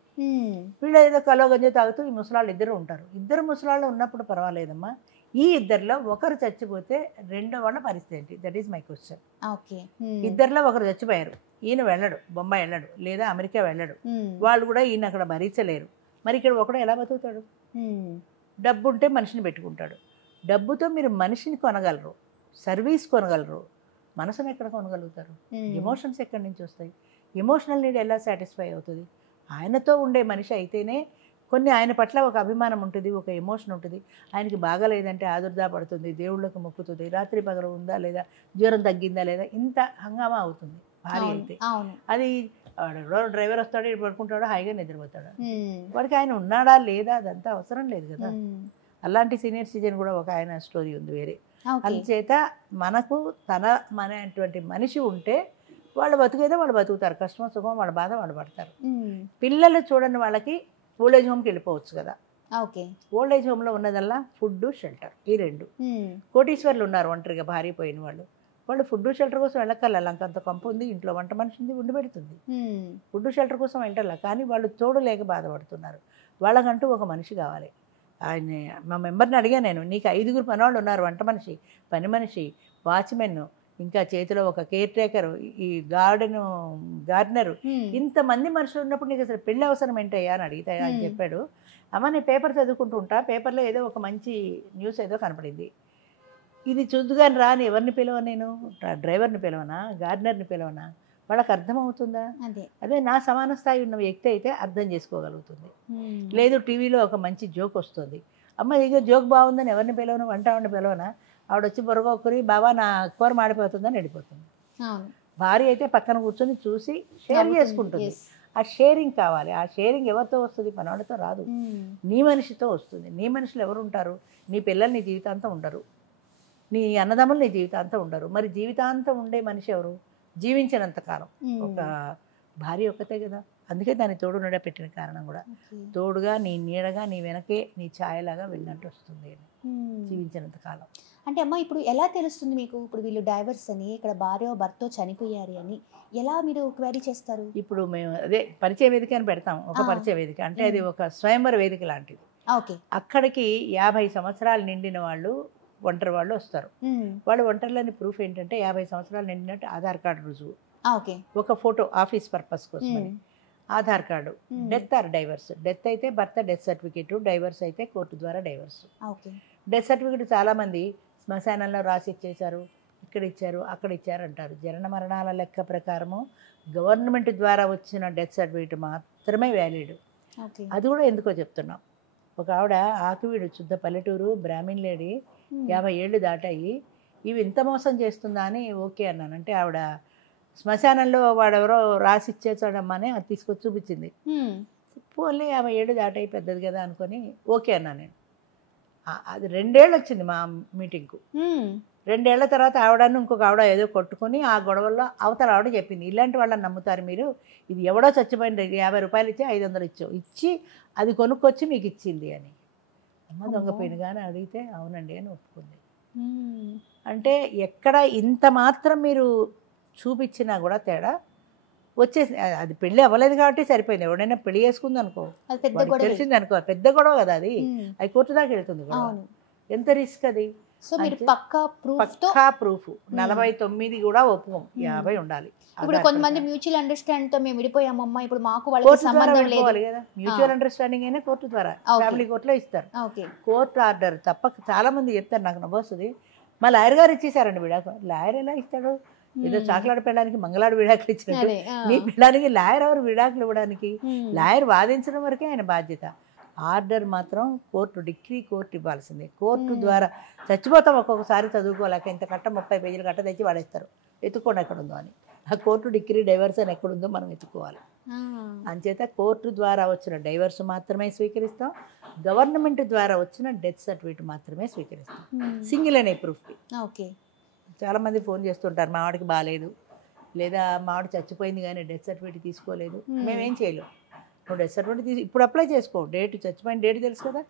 వీళ్ళు ఏదో కలో గంజ తాగుతూ ఈ ముసలాళ్ళు ఇద్దరు ఉంటారు. ఇద్దరు ముసలాళ్ళు ఉన్నప్పుడు పర్వాలేదమ్మా, ఈ ఇద్దరిలో ఒకరు చచ్చిపోతే రెండో వాళ్ళ పరిస్థితి ఏంటి? That is my question. ఇద్దరిలో ఒకరు చచ్చిపోయారు, ఈయన వెళ్ళడు, బొంబాయి వెళ్ళడు, లేదా అమెరికా వెళ్ళడు, వాళ్ళు కూడా ఈయన అక్కడ భరించలేరు. మరి ఇక్కడ ఒకడు ఎలా బతుకుతాడు? డబ్బు ఉంటే మనిషిని పెట్టుకుంటాడు. డబ్బుతో మీరు మనిషిని కొనగలరు, సర్వీస్ కొనగలరు, మనసును ఎక్కడ కొనగలుగుతారు? ఎమోషన్స్ ఎక్కడి నుంచి వస్తాయి? ఎమోషనల్ నీడ్ ఎలా సాటిస్ఫై అవుతుంది? ఆయనతో ఉండే మనిషి అయితేనే కొన్ని ఆయన పట్ల ఒక అభిమానం ఉంటుంది, ఒక ఎమోషన్ ఉంటుంది. ఆయనకి బాగాలేదంటే ఆదుర్దా పడుతుంది, దేవుళ్ళకు మొక్కుతుంది, రాత్రి పగలు ఉందా లేదా, జ్వరం తగ్గిందా లేదా, ఇంత హంగామా అవుతుంది భార్య అయితే. అది డ్రైవర్ వస్తాడు, పడుకుంటాడు, హాయిగా నిద్రపోతాడు. వాడికి ఆయన ఉన్నాడా లేదా అదంతా అవసరం లేదు కదా. అలాంటి సీనియర్ సిటిజన్ కూడా ఒక ఆయన స్టోరీ ఉంది వేరే. అందుచేత మనకు మనటువంటి మనిషి ఉంటే వాళ్ళు బతుకేదో వాళ్ళు బతుకుతారు, కష్టమో సుఖమో వాళ్ళ బాధ వాళ్ళు పడతారు. పిల్లలు చూడని వాళ్ళకి ఓల్డేజ్ హోమ్కి వెళ్ళిపోవచ్చు కదా, ఓకే. ఓల్డ్ ఏజ్ హోమ్లో ఉన్నదల్లా ఫుడ్ షెల్టర్ ఈ రెండు. కోటీశ్వర్లు ఉన్నారు ఒంటరిగా భార్య పోయిన వాళ్ళు ఫుడ్ షెల్టర్ కోసం వెళ్ళక్కర్లా. అంత కంప ఉంది, ఇంట్లో వంట మనిషి ఉంది, ఉండి పెడుతుంది. ఫుడ్ షెల్టర్ కోసం వెళ్ళటల్లా. కానీ వాళ్ళు తోడు లేక బాధపడుతున్నారు. వాళ్ళకంటూ ఒక మనిషి కావాలి. ఆయన మా మెంబర్ని అడిగా నేను, నీకు 5 పనివాళ్ళు ఉన్నారు, వంట మనిషి, పని మనిషి, వాచ్మెన్, ఇంకా చేతిలో ఒక కేర్ టేకరు, ఈ గార్డెనరు, ఇంతమంది మనుషులు ఉన్నప్పుడు నీకు అసలు పెళ్ళి అవసరం ఏంటయ్యా అని అడిగితే ఆయన చెప్పాడు, అమ్మ నేను పేపర్ చదువుకుంటూ ఉంటా, పేపర్లో ఏదో ఒక మంచి న్యూస్ ఏదో కనపడింది, ఇది చూద్దుగాని రాని ఎవరిని పిలవ, నేను డ్రైవర్ని పిలవనా, గార్డెనర్ని పిలవనా, వాళ్ళకి అర్థమవుతుందా? అదే నా సమాన స్థాయి ఉన్న వ్యక్తి అయితే అర్థం చేసుకోగలుగుతుంది. లేదు టీవీలో ఒక మంచి జోక్ వస్తుంది, అమ్మ ఇక జోక్ బాగుందని ఎవరిని పిలవను, వంట పిలవనా, ఆవిడ వచ్చి బొరగొక్కరి బాబా నా కూర మాడిపోతుందని వెళ్ళిపోతుంది. భార్య అయితే పక్కన కూర్చొని చూసి షేర్ చేసుకుంటుంది. ఆ షేరింగ్ కావాలి. ఆ షేరింగ్ ఎవరితో వస్తుంది? మనవాడితో రాదు, నీ మనిషితో వస్తుంది. నీ మనుషులు ఎవరు ఉంటారు? నీ పిల్లలు నీ జీవితాంతం ఉండరు, నీ అన్నదమ్ములు నీ జీవితాంతం ఉండరు. మరి జీవితాంతం ఉండే మనిషి ఎవరు? జీవించినంతకాలం ఒక భార్య ఒక్కతే కదా. అందుకే దాన్ని తోడు నీడ పెట్టిన కారణం కూడా, తోడుగా నీ నీడగా నీ వెనకే నీ ఛాయలాగా వెళ్ళినట్టు వస్తుంది జీవించినంతకాలం. అంటే అమ్మ ఇప్పుడు ఎలా తెలుస్తుంది మీకు, ఇప్పుడు వీళ్ళు డైవర్స్ అని, ఇక్కడ భార్య భర్త చనిపోయారు అని ఎలా మీరు క్వైరీ చేస్తారు? ఇప్పుడు మేము అదే పరిచయ వేదిక అని పెడతాం, ఒక పరిచయ వేదిక అంటే అది ఒక స్వయంవర వేదిక లాంటిది. ఓకే. అక్కడికి 50 సంవత్సరాలు నిండిన వాళ్ళు, ఒంటరి వాళ్ళు వస్తారు. వాళ్ళు ఒంటరిలోని ప్రూఫ్ ఏంటంటే 50 సంవత్సరాలు నిండినట్టు ఆధార్ కార్డు రుజువు, ఒక ఫోటో ఆఫీస్ పర్పస్ కోసం, Aadhaar card, death or divorce. Death అయితే భర్త డెత్ సర్టిఫికేట్, డైవర్స్ అయితే కోర్టు ద్వారా డైవర్స్. డెత్ సర్టిఫికేట్ చాలామంది శ్మశానంలో రాసి ఇచ్చేశారు, ఇక్కడ ఇచ్చారు, అక్కడ ఇచ్చారు అంటారు. జనన మరణాల లెక్క ప్రకారము గవర్నమెంట్ ద్వారా వచ్చిన డెత్ సర్టిఫికేట్ మాత్రమే వ్యాలిడ్. అది కూడా ఎందుకో చెప్తున్నాం. ఒక ఆవిడ ఆకువీడు శుద్ధ పల్లెటూరు బ్రాహ్మణ్ లేడీ, 50 ఏళ్ళు దాటాయి, ఇవి ఇంత మోసం చేస్తుందా అని ఓకే అన్నాను. అంటే ఆవిడ శ్మశానంలో వాడెవరో రాసి ఇచ్చేసాడమ్మని అది తీసుకొచ్చి చూపించింది. పోన్లే 50 ఏళ్ళు దాటాయి, పెద్దది కదా అనుకొని ఓకే అన్నాను నేను. అది 2 ఏళ్ళు వచ్చింది మా మీటింగ్కు. 2 ఏళ్ల తర్వాత ఆవిడను ఇంకొక ఆవిడ ఏదో కొట్టుకొని ఆ గొడవల్లో అవతల ఆవిడ చెప్పింది, ఇలాంటి వాళ్ళని నమ్ముతారు మీరు, ఇది ఎవడో చచ్చిపోయిన 50 రూపాయలు ఇచ్చి 500 ఇచ్చి అది కొనుక్కొచ్చి మీకు ఇచ్చింది అని. అమ్మ దొంగ పెనుగానే అడిగితే అవునండి అని ఒప్పుకుంది. అంటే ఎక్కడ ఇంత మాత్రం మీరు చూపించినా కూడా తేడా వచ్చేసి, అది పెళ్ళి అవ్వలేదు కాబట్టి సరిపోయింది. ఎవడైనా పెళ్లి చేసుకుంది అనుకో, తెలిసింది అనుకో, పెద్ద గొడవ కదా అది, అది కోర్టు దాకా వెళ్తుంది గొడవ. ఎంత రిస్క్ అది. పక్కా ప్రూఫ్ 49 కూడా ఒప్పుకోం, 50 ఉండాలి. ఇప్పుడు కొంతమంది మ్యూచువల్ అండర్స్టాండింగ్ తో మేము విడిపోయామమ్మా, ఇప్పుడు మాకు వాళ్ళకి సంబంధం లేదు కదా. మ్యూచువల్ అండర్స్టాండింగ్ అయినా కోర్టు ద్వారా, ఫ్యామిలీ కోర్టులో ఇస్తారు. కోర్టు ఆర్డర్ తప్ప చాలా మంది చెప్తారు, నాకు నవ్వొస్తుంది, మా లాయర్ గారు ఇచ్చేసారండి విడాకులు. లాయర్ ఎలా ఇస్తాడు? ఏదో చాకలాడు పెళ్ళడానికి మంగళాడు విడాకులు ఇచ్చినట్టు నీ పిల్లానికి లాయర్ ఎవరు విడాకులు ఇవ్వడానికి? లాయర్ వాదించడం వరకే ఆయన బాధ్యత. ఆర్డర్ మాత్రం కోర్టు, డిగ్రీ కోర్టు ఇవ్వాల్సిందే. కోర్టు ద్వారా చచ్చిపోతాం ఒక్కొక్కసారి చదువుకోలేక, ఇంత కట్ట 30 పేజీలు కట్ట తెచ్చి వాడేస్తారు, ఎత్తుకోండి ఎక్కడుందో అని. ఆ కోర్టు డిగ్రీ డైవర్స్ అని ఎక్కడుందో మనం ఎత్తుకోవాలి. అంచేత కోర్టు ద్వారా వచ్చిన డైవర్స్ మాత్రమే స్వీకరిస్తాం, గవర్నమెంట్ ద్వారా వచ్చిన డెత్ సర్టిఫికేట్ మాత్రమే స్వీకరిస్తాం, సింగిల్ అనే ప్రూఫ్కి. ఓకే. చాలామంది ఫోన్ చేస్తుంటారు, మా వాడికి బాగాలేదు, లేదా మా వాడు చచ్చిపోయింది కానీ డెత్ సర్టిఫికేట్ తీసుకోలేదు. మేమేం చేయలేము. నువ్వు డెత్ సర్టిఫికేట్ ఇప్పుడు అప్లై చేసుకో, డేట్ చచ్చిపోయిన డేట్ తెలుసు కదా,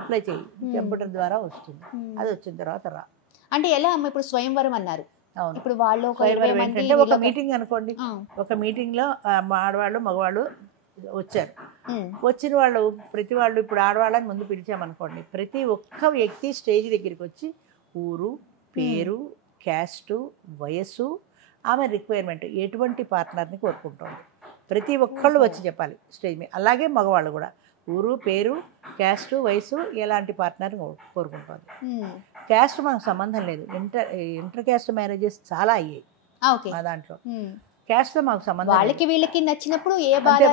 అప్లై చేయి, కంప్యూటర్ ద్వారా వస్తుంది. అది వచ్చిన తర్వాత రా. అంటే ఎలా అమ్మ, ఇప్పుడు స్వయంవరం అన్నారు, అవును, ఇప్పుడు వాళ్ళు ఏంటంటే ఒక మీటింగ్ అనుకోండి, ఒక మీటింగ్లో ఆడవాళ్ళు మగవాళ్ళు వచ్చారు. వచ్చిన వాళ్ళు ప్రతి వాళ్ళు, ఇప్పుడు ఆడవాళ్ళని ముందు పిలిచామనుకోండి, ప్రతి ఒక్క వ్యక్తి స్టేజ్ దగ్గరికి వచ్చి ఊరు, పేరు, క్యాస్టు, వయస్సు, ఆమె రిక్వైర్మెంట్, ఎటువంటి పార్ట్నర్ని కోరుకుంటుంది, ప్రతి ఒక్కళ్ళు వచ్చి చెప్పాలి స్టేజ్ మీద. అలాగే మగవాళ్ళు కూడా ఊరు, పేరు, క్యాస్టు, వయసు, ఎలాంటి పార్ట్నర్ని కోరుకుంటుంది. క్యాస్ట్ మనకు సంబంధం లేదు. ఇంటర్ క్యాస్ట్ మ్యారేజెస్ చాలా అయ్యాయి మా దాంట్లో. క్యాస్ట్తో మాకు సంబంధం, వాళ్ళకి వీళ్ళకి నచ్చినప్పుడు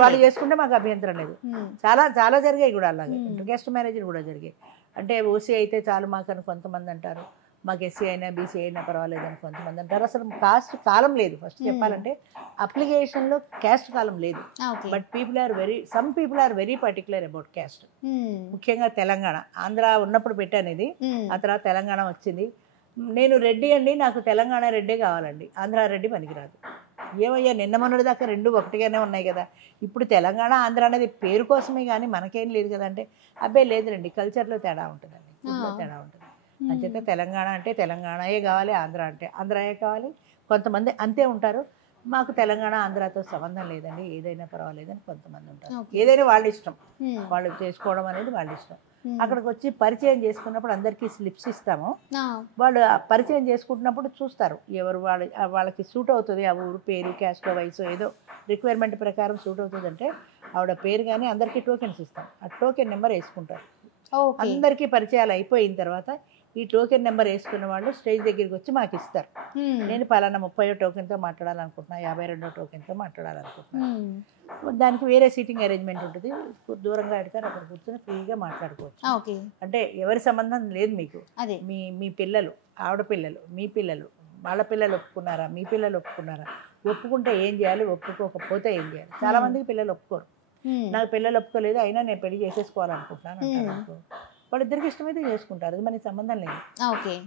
వాళ్ళు చేసుకుంటే మాకు అభ్యంతరం లేదు. చాలా చాలా జరిగాయి కూడా అలాగే, ఇంటర్ క్యాస్ట్ మ్యారేజ్లు కూడా జరిగాయి. అంటే ఓసీ అయితే చాలు మాకు అని కొంతమంది అంటారు, మాకు ఎస్సీ అయినా బీసీ అయినా పర్వాలేదు అని కొంతమంది అంటారు. అసలు కాస్ట్ కాలం లేదు. ఫస్ట్ చెప్పాలంటే అప్లికేషన్లో క్యాస్ట్ కాలం లేదు. But some people are very particular about caste. ముఖ్యంగా తెలంగాణ, ఆంధ్ర ఉన్నప్పుడు పెట్టాను ఇది, ఆ తర్వాత తెలంగాణ వచ్చింది. నేను రెడ్డి అండి, నాకు తెలంగాణ రెడ్డే కావాలండి, ఆంధ్ర రెడ్డి పనికిరాదు. ఏమయ్యా నిన్న మొన్నటి దాకా రెండు ఒకటిగానే ఉన్నాయి కదా, ఇప్పుడు తెలంగాణ ఆంధ్ర అనేది పేరు కోసమే కానీ మనకేం లేదు కదా అంటే, అబ్బాయి లేదురండి కల్చర్లో తేడా ఉంటుందండి, ఫుడ్లో తేడా ఉంటుంది. అంచేత తెలంగాణ అంటే తెలంగాణయే కావాలి, ఆంధ్ర అంటే ఆంధ్రాయే కావాలి. కొంతమంది అంతే ఉంటారు, మాకు తెలంగాణ ఆంధ్రాతో సంబంధం లేదండి, ఏదైనా పర్వాలేదని కొంతమంది ఉంటారు. ఏదైనా వాళ్ళ ఇష్టం, వాళ్ళు చేసుకోవడం అనేది వాళ్ళ ఇష్టం. అక్కడికి వచ్చి పరిచయం చేసుకున్నప్పుడు అందరికీ స్లిప్స్ ఇస్తాము. వాళ్ళు పరిచయం చేసుకుంటున్నప్పుడు చూస్తారు ఎవరు వాళ్ళకి సూట్ అవుతుంది, ఆ ఊరు పేరు, క్యాస్ట్, వయసు ఏదో రిక్వైర్మెంట్ ప్రకారం సూట్ అవుతుంది అంటే ఆవిడ పేరు కానీ అందరికీ టోకెన్స్ ఇస్తాం. ఆ టోకెన్ నెంబర్ వేసుకుంటారు. అందరికీ పరిచయాలు అయిపోయిన తర్వాత ఈ టోకెన్ నెంబర్ వేసుకున్న వాళ్ళు స్టేజ్ దగ్గరికి వచ్చి మాకు ఇస్తారు. నేను పలానా 30వ టోకెన్తో మాట్లాడాలనుకుంటున్నా, 52వ టోకెన్తో మాట్లాడాలనుకుంటున్నాను. దానికి వేరే సీటింగ్ అరేంజ్మెంట్ ఉంటుంది, దూరంగా పెడతారు, అక్కడ కూర్చొని ఫ్రీగా మాట్లాడుకోవచ్చు. అంటే ఎవరి సంబంధం లేదు మీకు. మీ పిల్లలు, ఆవిడ పిల్లలు, మీ పిల్లలు, వాళ్ళ పిల్లలు ఒప్పుకున్నారా, మీ పిల్లలు ఒప్పుకున్నారా, ఒప్పుకుంటే ఏం చేయాలి, ఒప్పుకోకపోతే ఏం చేయాలి. చాలా మందికి పిల్లలు ఒప్పుకోరు, నాకు పిల్లలు ఒప్పుకోలేదు అయినా నేను పెళ్లి చేసేసుకోవాలనుకుంటున్నాను అంటారు. వాళ్ళిద్దరికి ఇష్టమైతే చేసుకుంటారు, అది మనకి సంబంధం లేదు.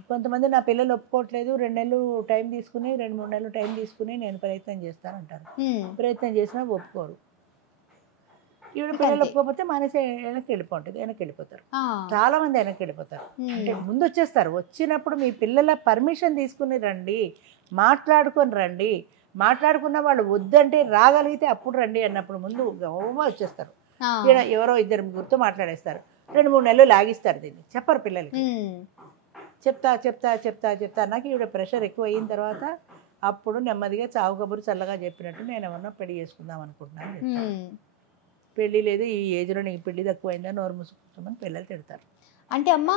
కొంతమంది నా పిల్లలు ఒప్పుకోవట్లేదు, 2 నెలలు టైం తీసుకుని 2-3 నెలలు టైం తీసుకుని నేను ప్రయత్నం చేస్తానంటారు. ప్రయత్నం చేసినా ఒప్పుకోరు. ఈవిడ పిల్లలు ఒప్పుకోకపోతే మానేసి వెనక్కి వెళ్ళిపోతారు. చాలా మంది వెనక్కి వెళ్ళిపోతారు. అంటే ముందు వచ్చేస్తారు. వచ్చినప్పుడు మీ పిల్లల పర్మిషన్ తీసుకుని రండి, మాట్లాడుకొని రండి. మాట్లాడుకున్న వాళ్ళు వద్దంటే రాగలిగితే అప్పుడు రండి అన్నప్పుడు ముందు గౌరవంగా వచ్చేస్తారు. ఎవరో 2-3 మాట్లాడేస్తారు, 2-3 నెలలు లాగిస్తారు. దీన్ని చెప్పరు పిల్లలకి. చెప్తా నాకు ఈవిడ ప్రెషర్ ఎక్కువ అయిన తర్వాత అప్పుడు నెమ్మదిగా చావు కబురు చల్లగా చెప్పినట్టు నేను ఏమన్నా పెళ్లి చేసుకుందాం అనుకుంటున్నాను. పెళ్ళి లేదు, ఈ ఏజ్లో నీకు పెళ్లి తక్కువైందా, నోరు మూసుకుంటామని పిల్లలు తిడతారు. అంటే అమ్మ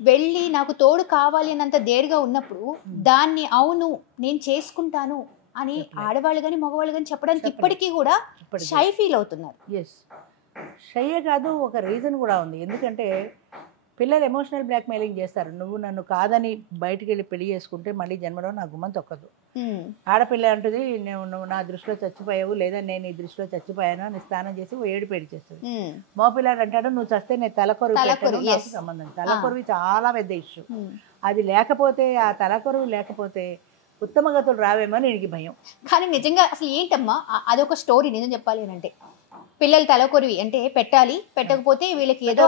వెళ్ళి నాకు తోడు కావాలి అన్నంత దేడిగా ఉన్నప్పుడు దాన్ని అవును నేను చేసుకుంటాను అని ఆడవాళ్ళు కానీ మగవాళ్ళు కానీ చెప్పడానికి ఇప్పటికీ కూడా షై ఫీల్ అవుతున్నారు. ఎస్, షయ్యే కాదు, ఒక రీజన్ కూడా ఉంది. ఎందుకంటే పిల్లలు ఎమోషనల్ బ్లాక్మెయిలింగ్ చేస్తారు. నువ్వు నన్ను కాదని బయటికి వెళ్ళి పెళ్లి చేసుకుంటే మళ్ళీ జన్మలో నా గుమ్మం తొక్కదు. ఆడపిల్ల అంటుంది నువ్వు నా దృష్టిలో చచ్చిపోయావు, లేదా నేను ఈ దృష్టిలో చచ్చిపోయాను అని స్నానం చేసి ఏడుపు ఏడిచేస్తుంది. మోపిల్లాడు అంటాడు నువ్వు చస్తే నేను తలకొరువు సంబంధం. తలకొరువి చాలా పెద్ద ఇష్యూ. అది లేకపోతే, ఆ తలకొరువు లేకపోతే ఉత్తమగతులు రావేమో నీకు భయం. కానీ నిజంగా అసలు ఏంటమ్మా అదొక స్టోరీ. నిజం చెప్పాలి అని అంటే పిల్లలు తలకొరివి అంటే పెట్టాలి, పెట్టకపోతే వీళ్ళకి ఏదో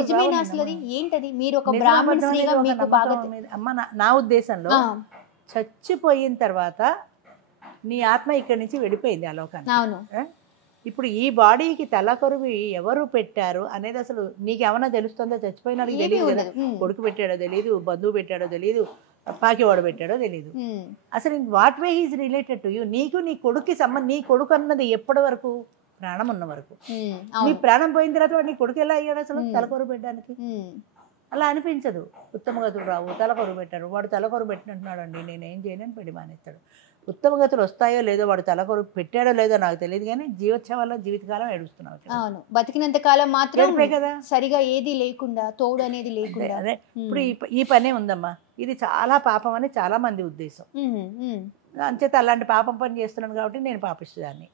నిజమేనా అసలు అది ఏంటది? మీరు ఒక బ్రాహ్మణ స్త్రీగా మీకు బాగా అమ్మ, నా ఉద్దేశంలో చచ్చిపోయిన తర్వాత నీ ఆత్మ ఇక్కడి నుంచి వెళ్ళిపోయింది ఆ లోకానికి. అవును. ఇప్పుడు ఈ బాడీకి తలకొరివి ఎవరు పెట్టారు అనేది అసలు నీకేమన్నా తెలుస్తుందో? చచ్చిపోయిన వాళ్ళకి తెలియదు కదా, కొడుకు పెట్టాడో తెలియదు, బంధువు పెట్టాడో తెలియదు, పాకివాడు పెట్టాడో తెలియదు. అసలు what way is related to you? నీకు నీ కొడుక్కి సంబంధం, నీ కొడుకు అన్నది ఎప్పటి వరకు? ప్రాణం ఉన్న వరకు. నీ ప్రాణం పోయిన తర్వాత వాడు నీ కొడుకు ఎలా అయ్యాడు అసలు తలకొరు పెట్టడానికి? అలా అనిపించదు. ఉత్తమగతులు రావు, తలకొరు పెట్టారు, వాడు తలకొరు పెట్టినట్టున్నాడు అండి నేనేం చేయనని పెళ్లి మానేస్తాడు. ఉత్తమగతులు వస్తాయో లేదో, వాడు తలకొరు పెట్టాడో లేదో నాకు తెలియదు, కానీ జీవోత్సవాల్లో జీవితకాలం ఏడుస్తున్నావు. అవును, బతికినంత కాలం మాత్రం కదా, సరిగా ఏది లేకుండా, తోడు అనేది లేకుండా. అదే ఇప్పుడు ఈ పనే ఉందమ్మా, ఇది చాలా పాపం అని చాలా మంది ఉద్దేశం. అంచేత అలాంటి పాపం పని చేస్తున్నాను కాబట్టి నేను పాపిస్తుందాన్ని.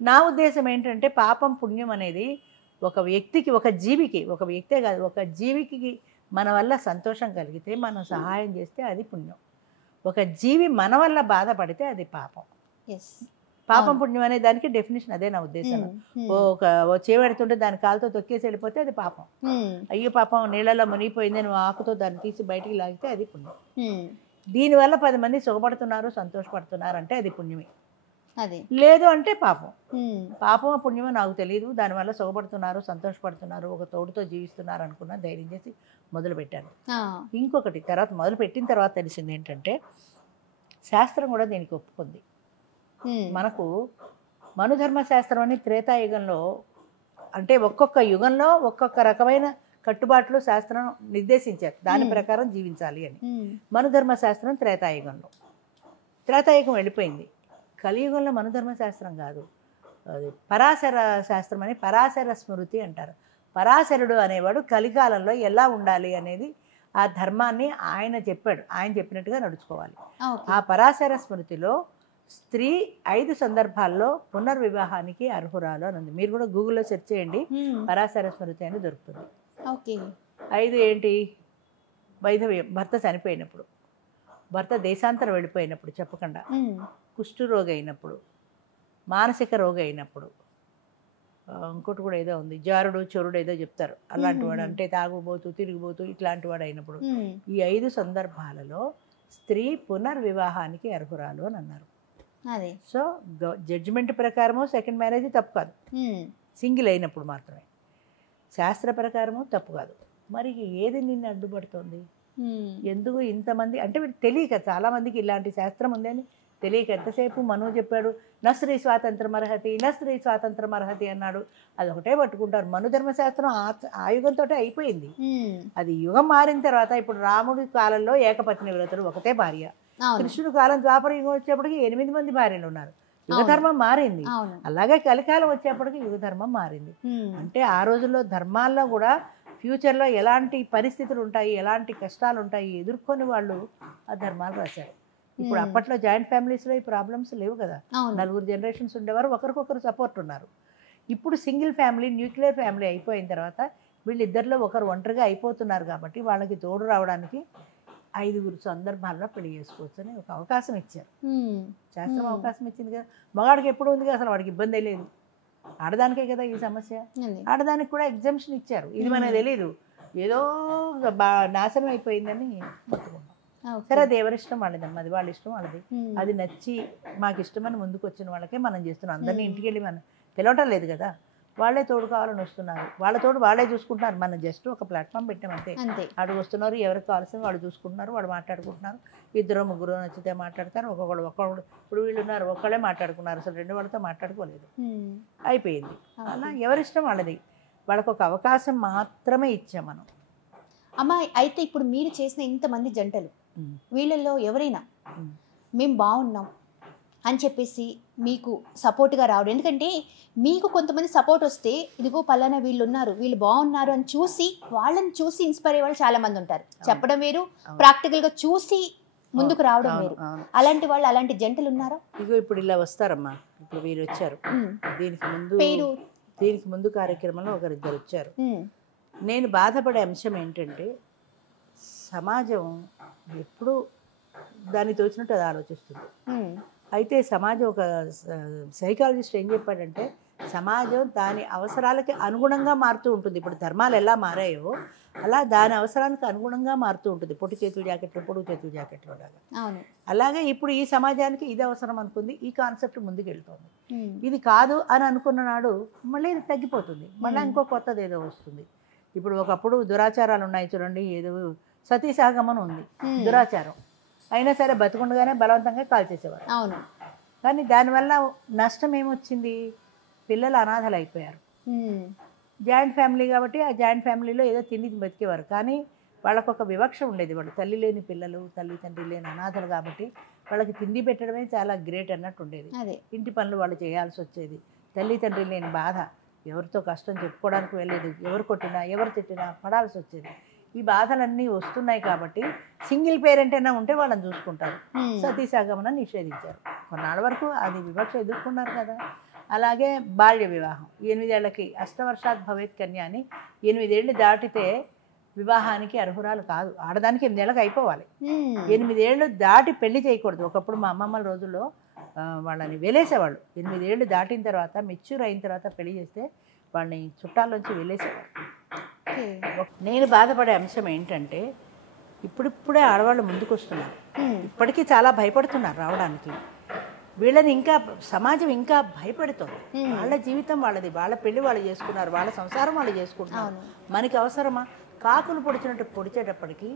నా ఉద్దేశం ఏంటంటే పాపం పుణ్యం అనేది ఒక వ్యక్తికి, ఒక జీవికి, ఒక వ్యక్తే కాదు, ఒక జీవికి మన వల్ల సంతోషం కలిగితే, మనం సహాయం చేస్తే అది పుణ్యం. ఒక జీవి మన వల్ల బాధపడితే అది పాపం. పాపం పుణ్యం అనే దానికి డెఫినేషన్ అదే నా ఉద్దేశం. ఓ చేపెడుతుంటే దాని కాలుతో తొక్కేసి వెళ్ళిపోతే అది పాపం. అయ్యో పాపం నీళ్ళలో మునిగిపోయింది, నువ్వు ఆకుతో దాన్ని తీసి బయటికి లాగితే అది పుణ్యం. దీనివల్ల 10 మంది సుఖపడుతున్నారు, సంతోషపడుతున్నారు అంటే అది పుణ్యమే. లేదు అంటే పాపం. పాపమో పుణ్యమో నాకు తెలియదు. దానివల్ల సుఖపడుతున్నారు, సంతోషపడుతున్నారు, ఒక తోడుతో జీవిస్తున్నారు అనుకున్నా ధైర్యం చేసి మొదలు పెట్టాను. ఇంకొకటి తర్వాత మొదలు పెట్టిన తర్వాత తెలిసింది ఏంటంటే శాస్త్రం కూడా దీనికి ఒప్పుకుంది. మనకు మనుధర్మ శాస్త్రం అని త్రేతాయుగంలో, అంటే ఒక్కొక్క యుగంలో ఒక్కొక్క రకమైన కట్టుబాట్లు శాస్త్రం నిర్దేశించారు, దాని ప్రకారం జీవించాలి అని. మనుధర్మ శాస్త్రం త్రేతాయుగంలో, త్రేతాయుగం వెళ్ళిపోయింది. కలియుగంలో మనుధర్మ శాస్త్రం కాదు, అది పరాశర శాస్త్రం అని, పరాశర స్మృతి అంటారు. పరాశరుడు అనేవాడు కలికాలంలో ఎలా ఉండాలి అనేది ఆ ధర్మాన్ని ఆయన చెప్పాడు, ఆయన చెప్పినట్టుగా నడుచుకోవాలి. ఆ పరాశర స్మృతిలో స్త్రీ 5 సందర్భాల్లో పునర్వివాహానికి అర్హురాలు అని ఉంది. మీరు కూడా గూగుల్లో సెర్చ్ చేయండి, పరాశర స్మృతి అని దొరుకుతుంది. 5 ఏంటి? వైధవ్యం, భర్త చనిపోయినప్పుడు. భర్త దేశాంతరం వెళ్ళిపోయినప్పుడు చెప్పకుండా, కుష్ఠరోగి అయినప్పుడు, మానసిక రోగి అయినప్పుడు, ఇంకోటి కూడా ఏదో ఉంది, జారుడు చొరుడు ఏదో చెప్తారు, అలాంటి వాడు, అంటే తాగుబోతూ తిరిగిపోతూ ఇట్లాంటి వాడు అయినప్పుడు, ఈ 5 సందర్భాలలో స్త్రీ పునర్వివాహానికి అర్హురాలు అని అన్నారు. అదే సో జడ్జిమెంట్ ప్రకారము సెకండ్ మ్యారేజ్ తప్పు కాదు, సింగిల్ అయినప్పుడు మాత్రమే. శాస్త్ర ప్రకారము తప్పు కాదు. మరి ఏది నిన్ను అడ్డుపడుతుంది? ఎందుకు ఇంతమంది అంటే వీళ్ళు తెలియక, చాలామందికి ఇలాంటి శాస్త్రం ఉందని తెలియక, ఎంతసేపు మను చెప్పాడు నా స్త్రీ స్వాతంత్రం అర్హతి, నా స్త్రీ స్వాతంత్రం అర్హతి అన్నాడు, అది ఒకటే పట్టుకుంటారు. మను ధర్మశాస్త్రం ఆ యుగంతో అయిపోయింది. అది యుగం మారిన తర్వాత ఇప్పుడు రాముడి కాలంలో ఏకపత్ని వ్రతులు, ఒకటే భార్య. కృష్ణుడి కాలం ద్వాపర యుగం వచ్చేప్పటికి 8 మంది భార్యలు ఉన్నారు. యుగధర్మం మారింది. అలాగే కలికాలం వచ్చేప్పటికి యుగధర్మం మారింది. అంటే ఆ రోజుల్లో ధర్మాల్లో కూడా ఫ్యూచర్లో ఎలాంటి పరిస్థితులు ఉంటాయి, ఎలాంటి కష్టాలు ఉంటాయి ఎదుర్కొని వాళ్ళు ఆ ధర్మాలు రాశారు. ఇప్పుడు అప్పట్లో జాయింట్ ఫ్యామిలీస్లో ఈ ప్రాబ్లమ్స్ లేవు కదా, 4 జనరేషన్స్ ఉండేవారు, ఒకరికొకరు సపోర్ట్ ఉన్నారు. ఇప్పుడు సింగిల్ ఫ్యామిలీ, న్యూక్లియర్ ఫ్యామిలీ అయిపోయిన తర్వాత వీళ్ళిద్దరిలో ఒకరు ఒంటరిగా అయిపోతున్నారు కాబట్టి వాళ్ళకి తోడు రావడానికి 5 సందర్భాల్లో పెళ్లి చేసుకోవచ్చు అని ఒక అవకాశం ఇచ్చారు. శాస్త్రం అవకాశం ఇచ్చింది కదా. మగాడికి ఎప్పుడు ఉంది కదా, అసలు వాడికి ఇబ్బంది లేదు. ఆడదానికే కదా ఈ సమస్య. ఆడదానికి కూడా ఎగ్జామ్షన్ ఇచ్చారు. ఇది మనకు తెలీదు, ఏదో నాశనం అయిపోయిందని పట్టుకున్నాం. సరే అది ఎవరిష్టం వాళ్ళదమ్మా, అది వాళ్ళ ఇష్టం వాళ్ళది. అది నచ్చి మాకు ఇష్టమని ముందుకు వచ్చిన వాళ్ళకే మనం చేస్తున్నాం. అందరినీ ఇంటికి వెళ్ళి మనం పిలవటం లేదు కదా, వాళ్ళే తోడు కావాలని వస్తున్నారు, వాళ్ళ తోడు వాళ్ళే చూసుకుంటున్నారు. మనం జస్ట్ ఒక ప్లాట్ఫామ్ పెట్టామంతే. అడుగు వస్తున్నారు, ఎవరికి కావాల్సింది వాళ్ళు చూసుకుంటున్నారు, వాళ్ళు మాట్లాడుకుంటున్నారు. 2 3 నచ్చితే మాట్లాడతారు, ఒక్కొక్కడు. ఇప్పుడు వీళ్ళు ఉన్నారు, ఒక్కళ్ళే మాట్లాడుకున్నారు, అసలు 2 వాళ్ళతో మాట్లాడుకోలేదు, అయిపోయింది. అలా ఎవరిష్టం వాళ్ళది. వాళ్ళకు ఒక అవకాశం మాత్రమే ఇచ్చాం మనం. అమ్మా, అయితే ఇప్పుడు మీరు చేసిన ఇంతమంది జంటలు, వీళ్ళల్లో ఎవరైనా మేము బాగున్నాం అని చెప్పేసి మీకు సపోర్ట్గా రావడం, ఎందుకంటే మీకు కొంతమంది సపోర్ట్ వస్తే ఇదిగో పలానా వీళ్ళు ఉన్నారు, వీళ్ళు బాగున్నారు అని చూసి వాళ్ళని చూసి ఇన్స్పైర్ అయ్యే వాళ్ళు చాలా మంది ఉంటారు. చెప్పడం వేరు, ప్రాక్టికల్గా చూసి ముందుకు రావడం వేరు. అలాంటి వాళ్ళు, అలాంటి జంటలు ఉన్నారా? ఇగో ఇప్పుడు ఇలా వస్తారమ్మా, ఇప్పుడు వీరు వచ్చారు, దీనికి ముందు కార్యక్రమంలో 1-2 వచ్చారు. నేను బాధపడే అంశం ఏంటంటే సమాజం ఎప్పుడు దాన్ని తోచినట్టు అది ఆలోచిస్తుంది. అయితే సమాజం, ఒక సైకాలజిస్ట్ ఏం చెప్పాడంటే సమాజం దాని అవసరాలకి అనుగుణంగా మారుతూ ఉంటుంది. ఇప్పుడు ధర్మాలు ఎలా మారాయో అలా దాని అవసరానికి అనుగుణంగా మారుతూ ఉంటుంది. పొట్టి చేతుల జాకెట్లు, పొడుగు చేతుల జాకెట్లు లాగా. అలాగే ఇప్పుడు ఈ సమాజానికి ఇది అవసరం అనుకుంది, ఈ కాన్సెప్ట్ ముందుకు వెళ్తుంది. ఇది కాదు అని అనుకున్న నాడు మళ్ళీ ఇది తగ్గిపోతుంది, మళ్ళీ ఇంకో కొత్తది ఏదో వస్తుంది. ఇప్పుడు ఒకప్పుడు దురాచారాలు ఉన్నాయి చూడండి, ఏదో సతీ సహగమనం ఉంది, దురాచారం అయినా సరే బతుకుండగానే బలవంతంగా కాల్చేసేవారు. అవును. కానీ దానివల్ల నష్టం ఏమొచ్చింది? పిల్లలు అనాథలు అయిపోయారు. జాయింట్ ఫ్యామిలీ కాబట్టి ఆ జాయింట్ ఫ్యామిలీలో ఏదో తిండి బతికేవారు, కానీ వాళ్ళకు ఒక వివక్ష ఉండేది. వాళ్ళు తల్లి లేని పిల్లలు, తల్లి తండ్రి లేని అనాథలు కాబట్టి వాళ్ళకి తిండి పెట్టడమే చాలా గ్రేట్ అన్నట్టు ఉండేది. ఇంటి పనులు వాళ్ళు చేయాల్సి వచ్చేది. తల్లి తండ్రి లేని బాధ, ఎవరితో కష్టం చెప్పుకోవడానికి వెళ్ళేది, ఎవరు కొట్టినా ఎవరు తిట్టినా పడాల్సి వచ్చేది. ఈ బాధలన్నీ వస్తున్నాయి కాబట్టి సింగిల్ పేరెంట్ అయినా ఉంటే వాళ్ళని చూసుకుంటారు. సతీసాగమనం నిషేధించారు. కొన్నాళ్ళ వరకు అది వివక్ష ఎదుర్కొన్నారు కదా. అలాగే బాల్య వివాహం, 8 ఏళ్లకి అష్టవర్షాత్ భవేత్ కన్య అని, 8 ఏళ్ళు దాటితే వివాహానికి అర్హురాలు కాదు. ఆడదానికి 8 ఏళ్ళకి అయిపోవాలి. 8 ఏళ్ళు దాటి పెళ్లి చేయకూడదు. ఒకప్పుడు మా అమ్మమ్మల రోజుల్లో వాళ్ళని వెలేసేవాళ్ళు. 8 ఏళ్ళు దాటిన తర్వాత, మెచ్యూర్ అయిన తర్వాత పెళ్లి చేస్తే వాళ్ళని చుట్టాల్లోంచి వెలేసేవాళ్ళు. నేను బాధపడే అంశం ఏంటంటే ఇప్పుడిప్పుడే ఆడవాళ్ళు ముందుకు వస్తున్నారు. ఇప్పటికీ చాలా భయపడుతున్నారు రావడానికి. వీళ్ళని ఇంకా సమాజం ఇంకా భయపెడుతుంది. వాళ్ళ జీవితం వాళ్ళది, వాళ్ళ పెళ్లి వాళ్ళు చేసుకున్నారు, వాళ్ళ సంసారం వాళ్ళు చేసుకుంటున్నారు. మనకి అవసరమా? కాకులు పొడిచినట్టు పొడిచేటప్పటికి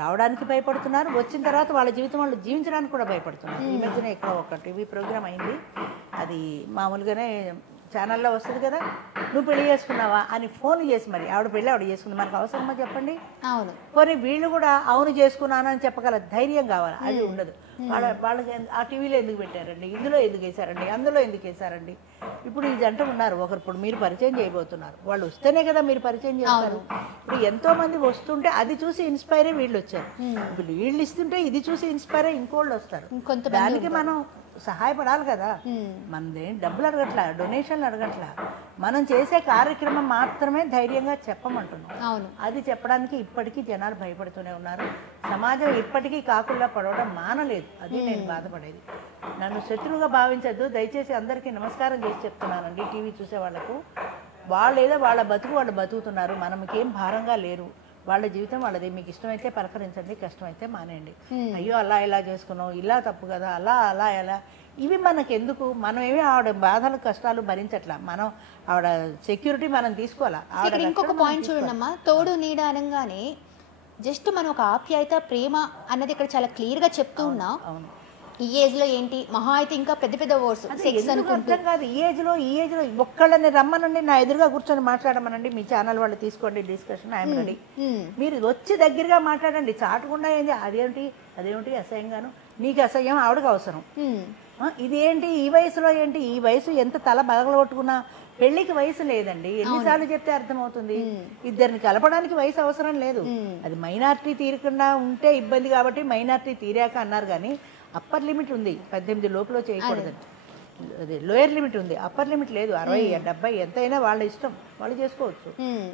రావడానికి భయపడుతున్నారు, వచ్చిన తర్వాత వాళ్ళ జీవితం వాళ్ళు జీవించడానికి కూడా భయపడుతున్నారు. ఈ మధ్యన ఇక్కడ ఒక టీవీ ప్రోగ్రామ్ అయింది, అది మామూలుగానే ఛానల్లో వస్తుంది కదా, నువ్వు పెళ్లి చేసుకున్నావా అని ఫోన్ చేసి, మరి ఆవిడ పెళ్ళి ఆవిడ చేసుకుంది, మనకు అవసరమా చెప్పండి? అవును. పోనీ వీళ్ళు కూడా అవును చేసుకున్నాను అని చెప్పగల ధైర్యం కావాలి, అది ఉండదు. వాళ్ళకి ఆ టీవీలో ఎందుకు పెట్టారండి, ఇందులో ఎందుకు వేశారండి, అందులో ఎందుకు వేశారండి? ఇప్పుడు ఈ జంట ఉన్నారు, ఒకరు ఇప్పుడు మీరు పరిచయం చేయబోతున్నారు, వాళ్ళు వస్తేనే కదా మీరు పరిచయం చేస్తారు. ఇప్పుడు ఎంతోమంది వస్తుంటే అది చూసి ఇన్స్పైర్ అయ్యి వీళ్ళు వచ్చారు. ఇప్పుడు వీళ్ళు ఇస్తుంటే ఇది చూసి ఇన్స్పైర్ అయ్యి ఇంకోళ్ళు వస్తారు. దానికి మనం సహాయపడాలి కదా. మనది డబ్బులు అడగట్లా, డొనేషన్లు అడగట్లా, మనం చేసే కార్యక్రమం మాత్రమే ధైర్యంగా చెప్పమంటున్నాం. అవును. అది చెప్పడానికి ఇప్పటికీ జనాలు భయపడుతూనే ఉన్నారు. సమాజం ఇప్పటికీ కాకుల్లా పడవడం మానలేదు. అది నేను బాధపడేది. నన్ను శత్రువుగా భావించద్దు దయచేసి. అందరికీ నమస్కారం చేసి చెప్తున్నానండి, టీవీ చూసే వాళ్ళకు. వాళ్ళు ఏదో వాళ్ళ బతుకు వాళ్ళు బతుకుతున్నారు, మనకేం భారంగా లేరు. వాళ్ళ జీవితం వాళ్ళది. మీకు ఇష్టమైతే పలకరించండి, కష్టమైతే మానేయండి. అయ్యో అలా ఇలా చేసుకున్నాం, ఇలా తప్పు కదా, అలా అలా ఎలా, ఇవి మనకెందుకు? మనం ఏమి ఆవిడ బాధలు కష్టాలు భరించట్లా. మనం ఆవిడ సెక్యూరిటీ మనం తీసుకోవాలా. ఇక్కడ ఇంకొక పాయింట్ చూడండమ్మా, తోడు నీడ అనగానే జస్ట్ మనం ఒక ఆప్యాయత ప్రేమ అన్నది ఇక్కడ చాలా క్లియర్గా చెప్తూ ఉన్నాం. అవును. ఈ ఏజ్ లో ఏంటి మహా అయితే ఇంకా పెద్ద పెద్ద వర్డ్స్ సెక్స్ అనుకుంటాం కాదు. ఈ ఏజ్ లో ఒక్కళ్ళని రమ్మనండి, నా ఎదురుగా కూర్చొని మాట్లాడమనండి, మీ ఛానల్ వాళ్ళు తీసుకోండి డిస్కషన్, ఐఎమ్ రెడీ. మీరు వచ్చి దగ్గరగా మాట్లాడండి, చాటకుండా ఏంటి అదేమిటి అసహ్యంగాను. నీకు అసహ్యం, ఆవిడకి అవసరం. ఇదేంటి ఈ వయసులో ఏంటి? ఈ వయసు ఎంత తల బగలగొట్టుకున్నా పెళ్లికి వయసు లేదండి. ఎన్నిసార్లు చెప్తే అర్థమవుతుంది? ఇద్దరిని కలపడానికి వయసు అవసరం లేదు. అది మైనారిటీ తీరకుండా ఉంటే ఇబ్బంది కాబట్టి మైనారిటీ తీరాక అన్నారు. కానీ అప్పర్ లిమిట్ ఉంది, 18 లోపల చేయకూడదండి. అదే లోయర్ లిమిట్ ఉంది, అప్పర్ లిమిట్ లేదు. 60, 70 ఎంతైనా వాళ్ళ ఇష్టం, వాళ్ళు చేసుకోవచ్చు.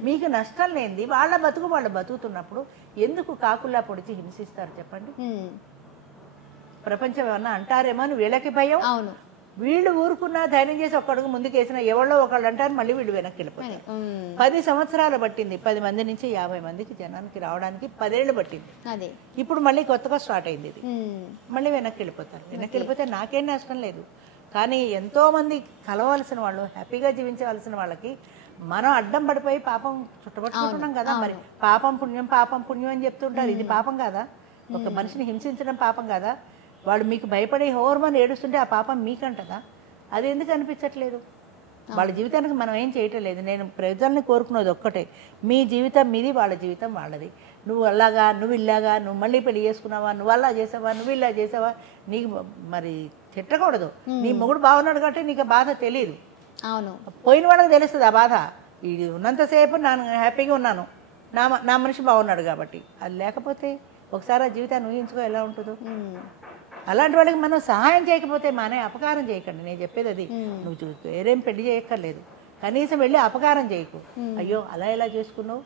మీకు నష్టం లేనిది వాళ్ళ బతుకు వాళ్ళు బతుకుతున్నప్పుడు ఎందుకు కాకుల్లా పొడిచి హింసిస్తారు చెప్పండి? ప్రపంచం ఏమన్నా అంటారేమో అని వీళ్ళకి భయం. అవును. వీళ్ళు ఊరుకున్నా ధైర్యం చేసి ఒక్కడుగు ముందుకేసినా ఎవరో ఒకళ్ళు అంటారు, మళ్ళీ వీళ్ళు వెనక్కి వెళ్ళిపోతారు. 10 సంవత్సరాలు పట్టింది 10 మంది నుంచి 50 మందికి జనానికి రావడానికి 10 ఏళ్ళు పట్టింది. ఇప్పుడు మళ్ళీ కొత్తగా స్టార్ట్ అయింది ఇది. మళ్ళీ వెనక్కి వెళ్ళిపోతారు. వెనక్కి వెళ్ళిపోతే నాకేం నష్టం లేదు. కానీ ఎంతోమంది కలవాల్సిన వాళ్ళు, హ్యాపీగా జీవించవలసిన వాళ్ళకి మనం అడ్డం పడిపోయి పాపం చుట్టబట్టుకుంటున్నాం కదా. మరి పాపం పుణ్యం అని చెప్తుంటారు. ఇది పాపం కాదా? ఒక మనిషిని హింసించడం పాపం కాదా? వాళ్ళు మీకు భయపడి హోర్మని ఏడుస్తుంటే ఆ పాపం మీకంటదా? అది ఎందుకు అనిపించట్లేదు? వాళ్ళ జీవితానికి మనం ఏం చేయటం లేదు. నేను ప్రజల్ని కోరుకున్నది ఒక్కటే, మీ జీవితం మీది, వాళ్ళ జీవితం వాళ్ళది. నువ్వు అలాగా, నువ్వు ఇలాగా, నువ్వు మళ్ళీ పెళ్లి చేసుకున్నావా, నువ్వు అలా చేసావా, నువ్వు ఇలా చేసావా, నీకు మరి తిట్టకూడదు. నీ మొగుడు బాగున్నాడు కాబట్టి నీకు బాధ తెలియదు. అవును. పోయిన వాళ్ళకి తెలుస్తుంది ఆ బాధ. ఇది ఉన్నంతసేపు నేను హ్యాపీగా ఉన్నాను, నా మనిషి బాగున్నాడు కాబట్టి. అది లేకపోతే ఒకసారి ఆ జీవితాన్ని ఊహించుకో ఎలా ఉంటుందో. అలాంటి వాళ్ళకి మనం సహాయం చేయకపోతే మానే అపకారం చేయకండి. నేను చెప్పేది అది. నువ్వు వేరేం పెళ్లి చేయక్కర్లేదు, కనీసం వెళ్ళి అపకారం చేయకు. అయ్యో అలా ఎలా చేసుకున్నావు,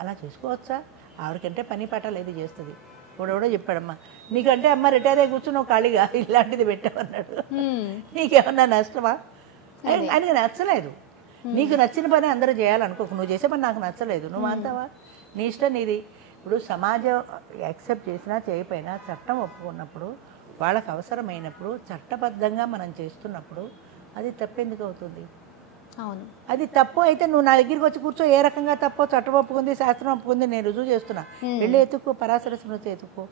అలా చేసుకోవచ్చా? ఆవిడకంటే పని పట్టలేదు, చేస్తుంది. కూడా చెప్పాడమ్మా, నీకంటే అమ్మ రిటైర్ అయ్యి కూర్చున్నావు ఖాళీగా, ఇలాంటిది పెట్టామన్నాడు. నీకేమన్నా నష్టమా? ఆయనకి నచ్చలేదు. నీకు నచ్చిన పని అందరూ చేయాలనుకోకు. నువ్వు చేసే పని నాకు నచ్చలేదు, నువ్వు అంటావా? నీ ఇష్టం నీది. ఇప్పుడు సమాజం యాక్సెప్ట్ చేసినా చేయకపోయినా చట్టం ఒప్పుకున్నప్పుడు, వాళ్ళకి అవసరమైనప్పుడు చట్టబద్ధంగా మనం చేస్తున్నప్పుడు అది తప్పెందుకు అవుతుంది? అవును. అది తప్పు అయితే నువ్వు నా దగ్గరికి వచ్చి కూర్చో, ఏ రకంగా తప్పో చట్టం ఒప్పుకుంది, శాస్త్రం ఒప్పుకుంది, నేను రుజువు చేస్తున్నా, వెళ్ళి ఎత్తుక్కో, పరాశర స్మృతి ఎత్తుక్కో.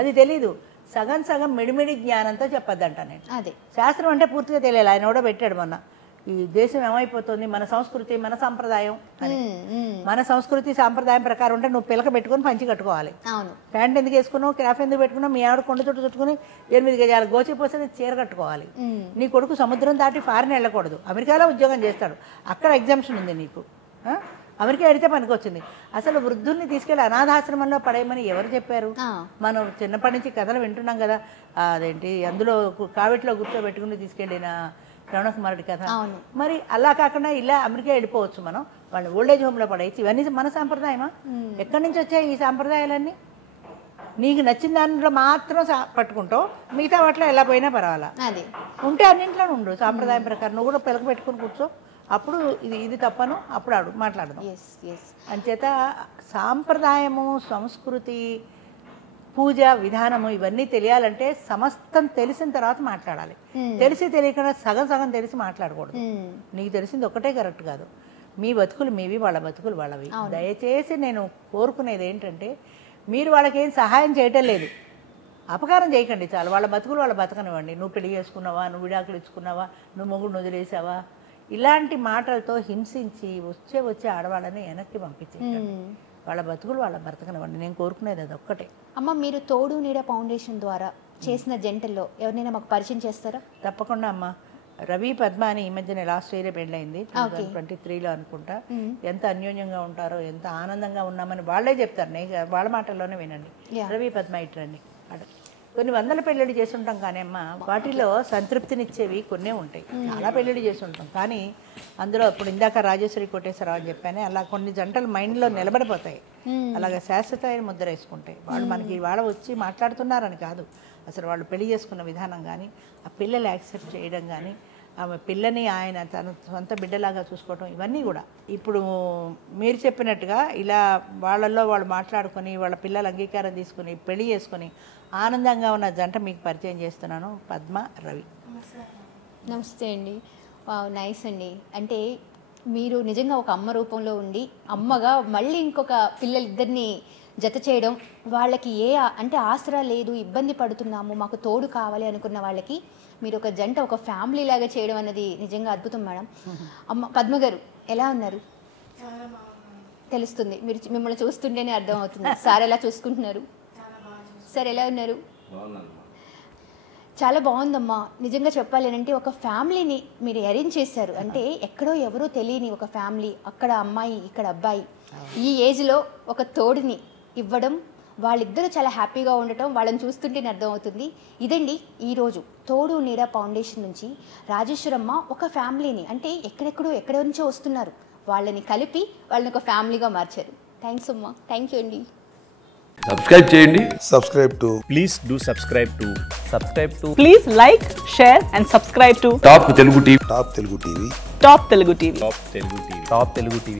అది తెలీదు. సగం మిడిమిడి జ్ఞానంతో చెప్పొద్దంట నేను. అదే శాస్త్రం అంటే పూర్తిగా తెలియాలి. ఆయన కూడా పెట్టాడు మొన్న, ఈ దేశం ఏమైపోతుంది, మన సంస్కృతి మన సాంప్రదాయం అని. మన సంస్కృతి సాంప్రదాయం ప్రకారం ఉంటే నువ్వు పిలక పెట్టుకుని పంచి కట్టుకోవాలి. ప్యాంట్ ఎందుకు వేసుకున్నావు, క్రాఫ్ ఎందుకు పెట్టుకున్నావు, మీ ఆవిడ కొండ చుట్టూ చుట్టుకుని 8 గజాలు గోచిపోతే చీర కట్టుకోవాలి. నీ కొడుకు సముద్రం దాటి ఫారిన్ వెళ్ళకూడదు, అమెరికాలో ఉద్యోగం చేస్తాడు, అక్కడ ఎగ్జామ్షన్ ఉంది నీకు. అమెరికా వెడితే పనికి వచ్చింది. అసలు వృద్ధుల్ని తీసుకెళ్ళి అనాథాశ్రమంలో పడేయమని ఎవరు చెప్పారు? మనం చిన్నప్పటి నుంచి కథలు వింటున్నాం కదా. అదేంటి అందులో కావిట్లో కూర్చోబెట్టుకుని తీసుకెళ్ళిన రమణకుమారుడి కథ. మరి అలా కాకుండా ఇలా అమెరికా వెళ్ళిపోవచ్చు మనం, వాళ్ళు ఓల్డేజ్ హోమ్లో పడేయచ్చు. ఇవన్నీ మన సాంప్రదాయమా? ఎక్కడి నుంచి వచ్చాయి ఈ సాంప్రదాయాలన్నీ? నీకు నచ్చిన దాంట్లో మాత్రం పట్టుకుంటావు, మిగతా వాటిలో ఎలా పోయినా పర్వాలా. ఉంటే అన్నింట్లో ఉండు సాంప్రదాయం ప్రకారం. నువ్వు కూడా పిలక పెట్టుకుని కూర్చో, అప్పుడు ఇది తప్పను, అప్పుడు ఆడు మాట్లాడదాం. అంచేత సాంప్రదాయము, సంస్కృతి, పూజ విధానము ఇవన్నీ తెలియాలంటే సమస్తం తెలిసిన తర్వాత మాట్లాడాలి. తెలిసి తెలియకుండా సగం తెలిసి మాట్లాడకూడదు. నీకు తెలిసింది ఒకటే కరెక్ట్ కాదు. మీ బతుకులు మీవి, వాళ్ళ బతుకులు వాళ్ళవి. దయచేసి నేను కోరుకునేది ఏంటంటే, మీరు వాళ్ళకేం సహాయం చేయటం లేదు, అపకారం చేయకండి చాలు. వాళ్ళ బతుకులు వాళ్ళ బతకనివ్వండి. నువ్వు పెళ్లి చేసుకున్నావా, నువ్వు విడాకులు ఇచ్చుకున్నావా, నువ్వు మొగుడు వదిలేసావా, ఇలాంటి మాటలతో హింసించి వచ్చే ఆడవాళ్ళని వెనక్కి పంపించేయండి. వాళ్ళ బతుకులు వాళ్ళ బ్రతకనివ్వండి. నేను కోరుకునేది అది ఒక్కటే. అమ్మ, మీరు తోడు నీడ ఫౌండేషన్ ద్వారా చేసిన జంటల్లో ఎవరినైనా మాకు పరిచయం చేస్తారా? తప్పకుండా అమ్మ. రవి పద్మ అని ఈ మధ్యన లాస్ట్ ఇయర్ పెళ్ళయింది, 2023లో అనుకుంటా. ఎంత అన్యోన్యంగా ఉంటారో, ఎంత ఆనందంగా ఉన్నామని వాళ్ళే చెప్తారు. నేను వాళ్ళ మాటల్లోనే వినండి. రవి పద్మ ఇట్రండి. కొన్ని వందల పెళ్ళిళ్ళు చేసి ఉంటాం కానీ అమ్మ వాటిలో సంతృప్తినిచ్చేవి కొన్నే ఉంటాయి. చాలా పెళ్ళిళ్ళు చేసి ఉంటాం కానీ అందులో ఇప్పుడు ఇందాక రాజేశ్వరి కోటేశ్వరరావు అని చెప్పానే అలా కొన్ని జంటలు మైండ్లో నిలబడిపోతాయి. అలాగే శాశ్వతమైన ముద్ర వేసుకుంటాయి. వాళ్ళు మనకి ఇవాళ వచ్చి మాట్లాడుతున్నారని కాదు, అసలు వాళ్ళు పెళ్లి చేసుకున్న విధానం కానీ, ఆ పిల్లలు యాక్సెప్ట్ చేయడం కానీ, ఆమె పిల్లని ఆయన తన సొంత బిడ్డలాగా చూసుకోవటం, ఇవన్నీ కూడా ఇప్పుడు మీరు చెప్పినట్టుగా ఇలా వాళ్ళల్లో వాళ్ళు మాట్లాడుకొని వాళ్ళ పిల్లల అంగీకారం తీసుకుని పెళ్లి చేసుకొని ఆనందంగా ఉన్న జంట మీకు పరిచయం చేస్తున్నాను, పద్మ, రవి. నమస్తే అండి. నైస్ అండి. అంటే మీరు నిజంగా ఒక అమ్మ రూపంలో ఉండి అమ్మగా మళ్ళీ ఇంకొక పిల్లలిద్దరిని జత చేయడం, వాళ్ళకి అంటే ఆసరా లేదు, ఇబ్బంది పడుతున్నాము, మాకు తోడు కావాలి అనుకున్న వాళ్ళకి మీరు ఒక జంట, ఒక ఫ్యామిలీ లాగా చేయడం అనేది నిజంగా అద్భుతం మేడం. అమ్మ పద్మ గారు ఎలా ఉన్నారు? తెలుస్తుంది, మిమ్మల్ని చూస్తుంటేనే అర్థం అవుతుంది. సార్ ఎలా చూసుకుంటున్నారు? సార్ ఎలా ఉన్నారు? చాలా బాగుందమ్మా. నిజంగా చెప్పాలి అంటే ఒక ఫ్యామిలీని మీరు అరేంజ్ చేశారు. అంటే ఎక్కడో ఎవరో తెలియని ఒక ఫ్యామిలీ, అక్కడ అమ్మాయి ఇక్కడ అబ్బాయి, ఈ ఏజ్లో ఒక తోడుని ఇవ్వడం, వాళ్ళిద్దరూ చాలా హ్యాపీగా ఉండటం వాళ్ళని చూస్తుంటేనే అర్థమవుతుంది. ఇదండి ఈరోజు తోడు నీడ ఫౌండేషన్ నుంచి రాజేశ్వరమ్మ ఒక ఫ్యామిలీని, అంటే ఎక్కడో నుంచో వస్తున్నారు, వాళ్ళని కలిపి వాళ్ళని ఒక ఫ్యామిలీగా మార్చారు. థ్యాంక్స్ అమ్మా. థ్యాంక్ యూ అండి. సబ్స్క్రైబ్ చేయండి. Please do subscribe to. Please like, share and subscribe to top Telugu TV. Top Telugu TV. Top Telugu TV.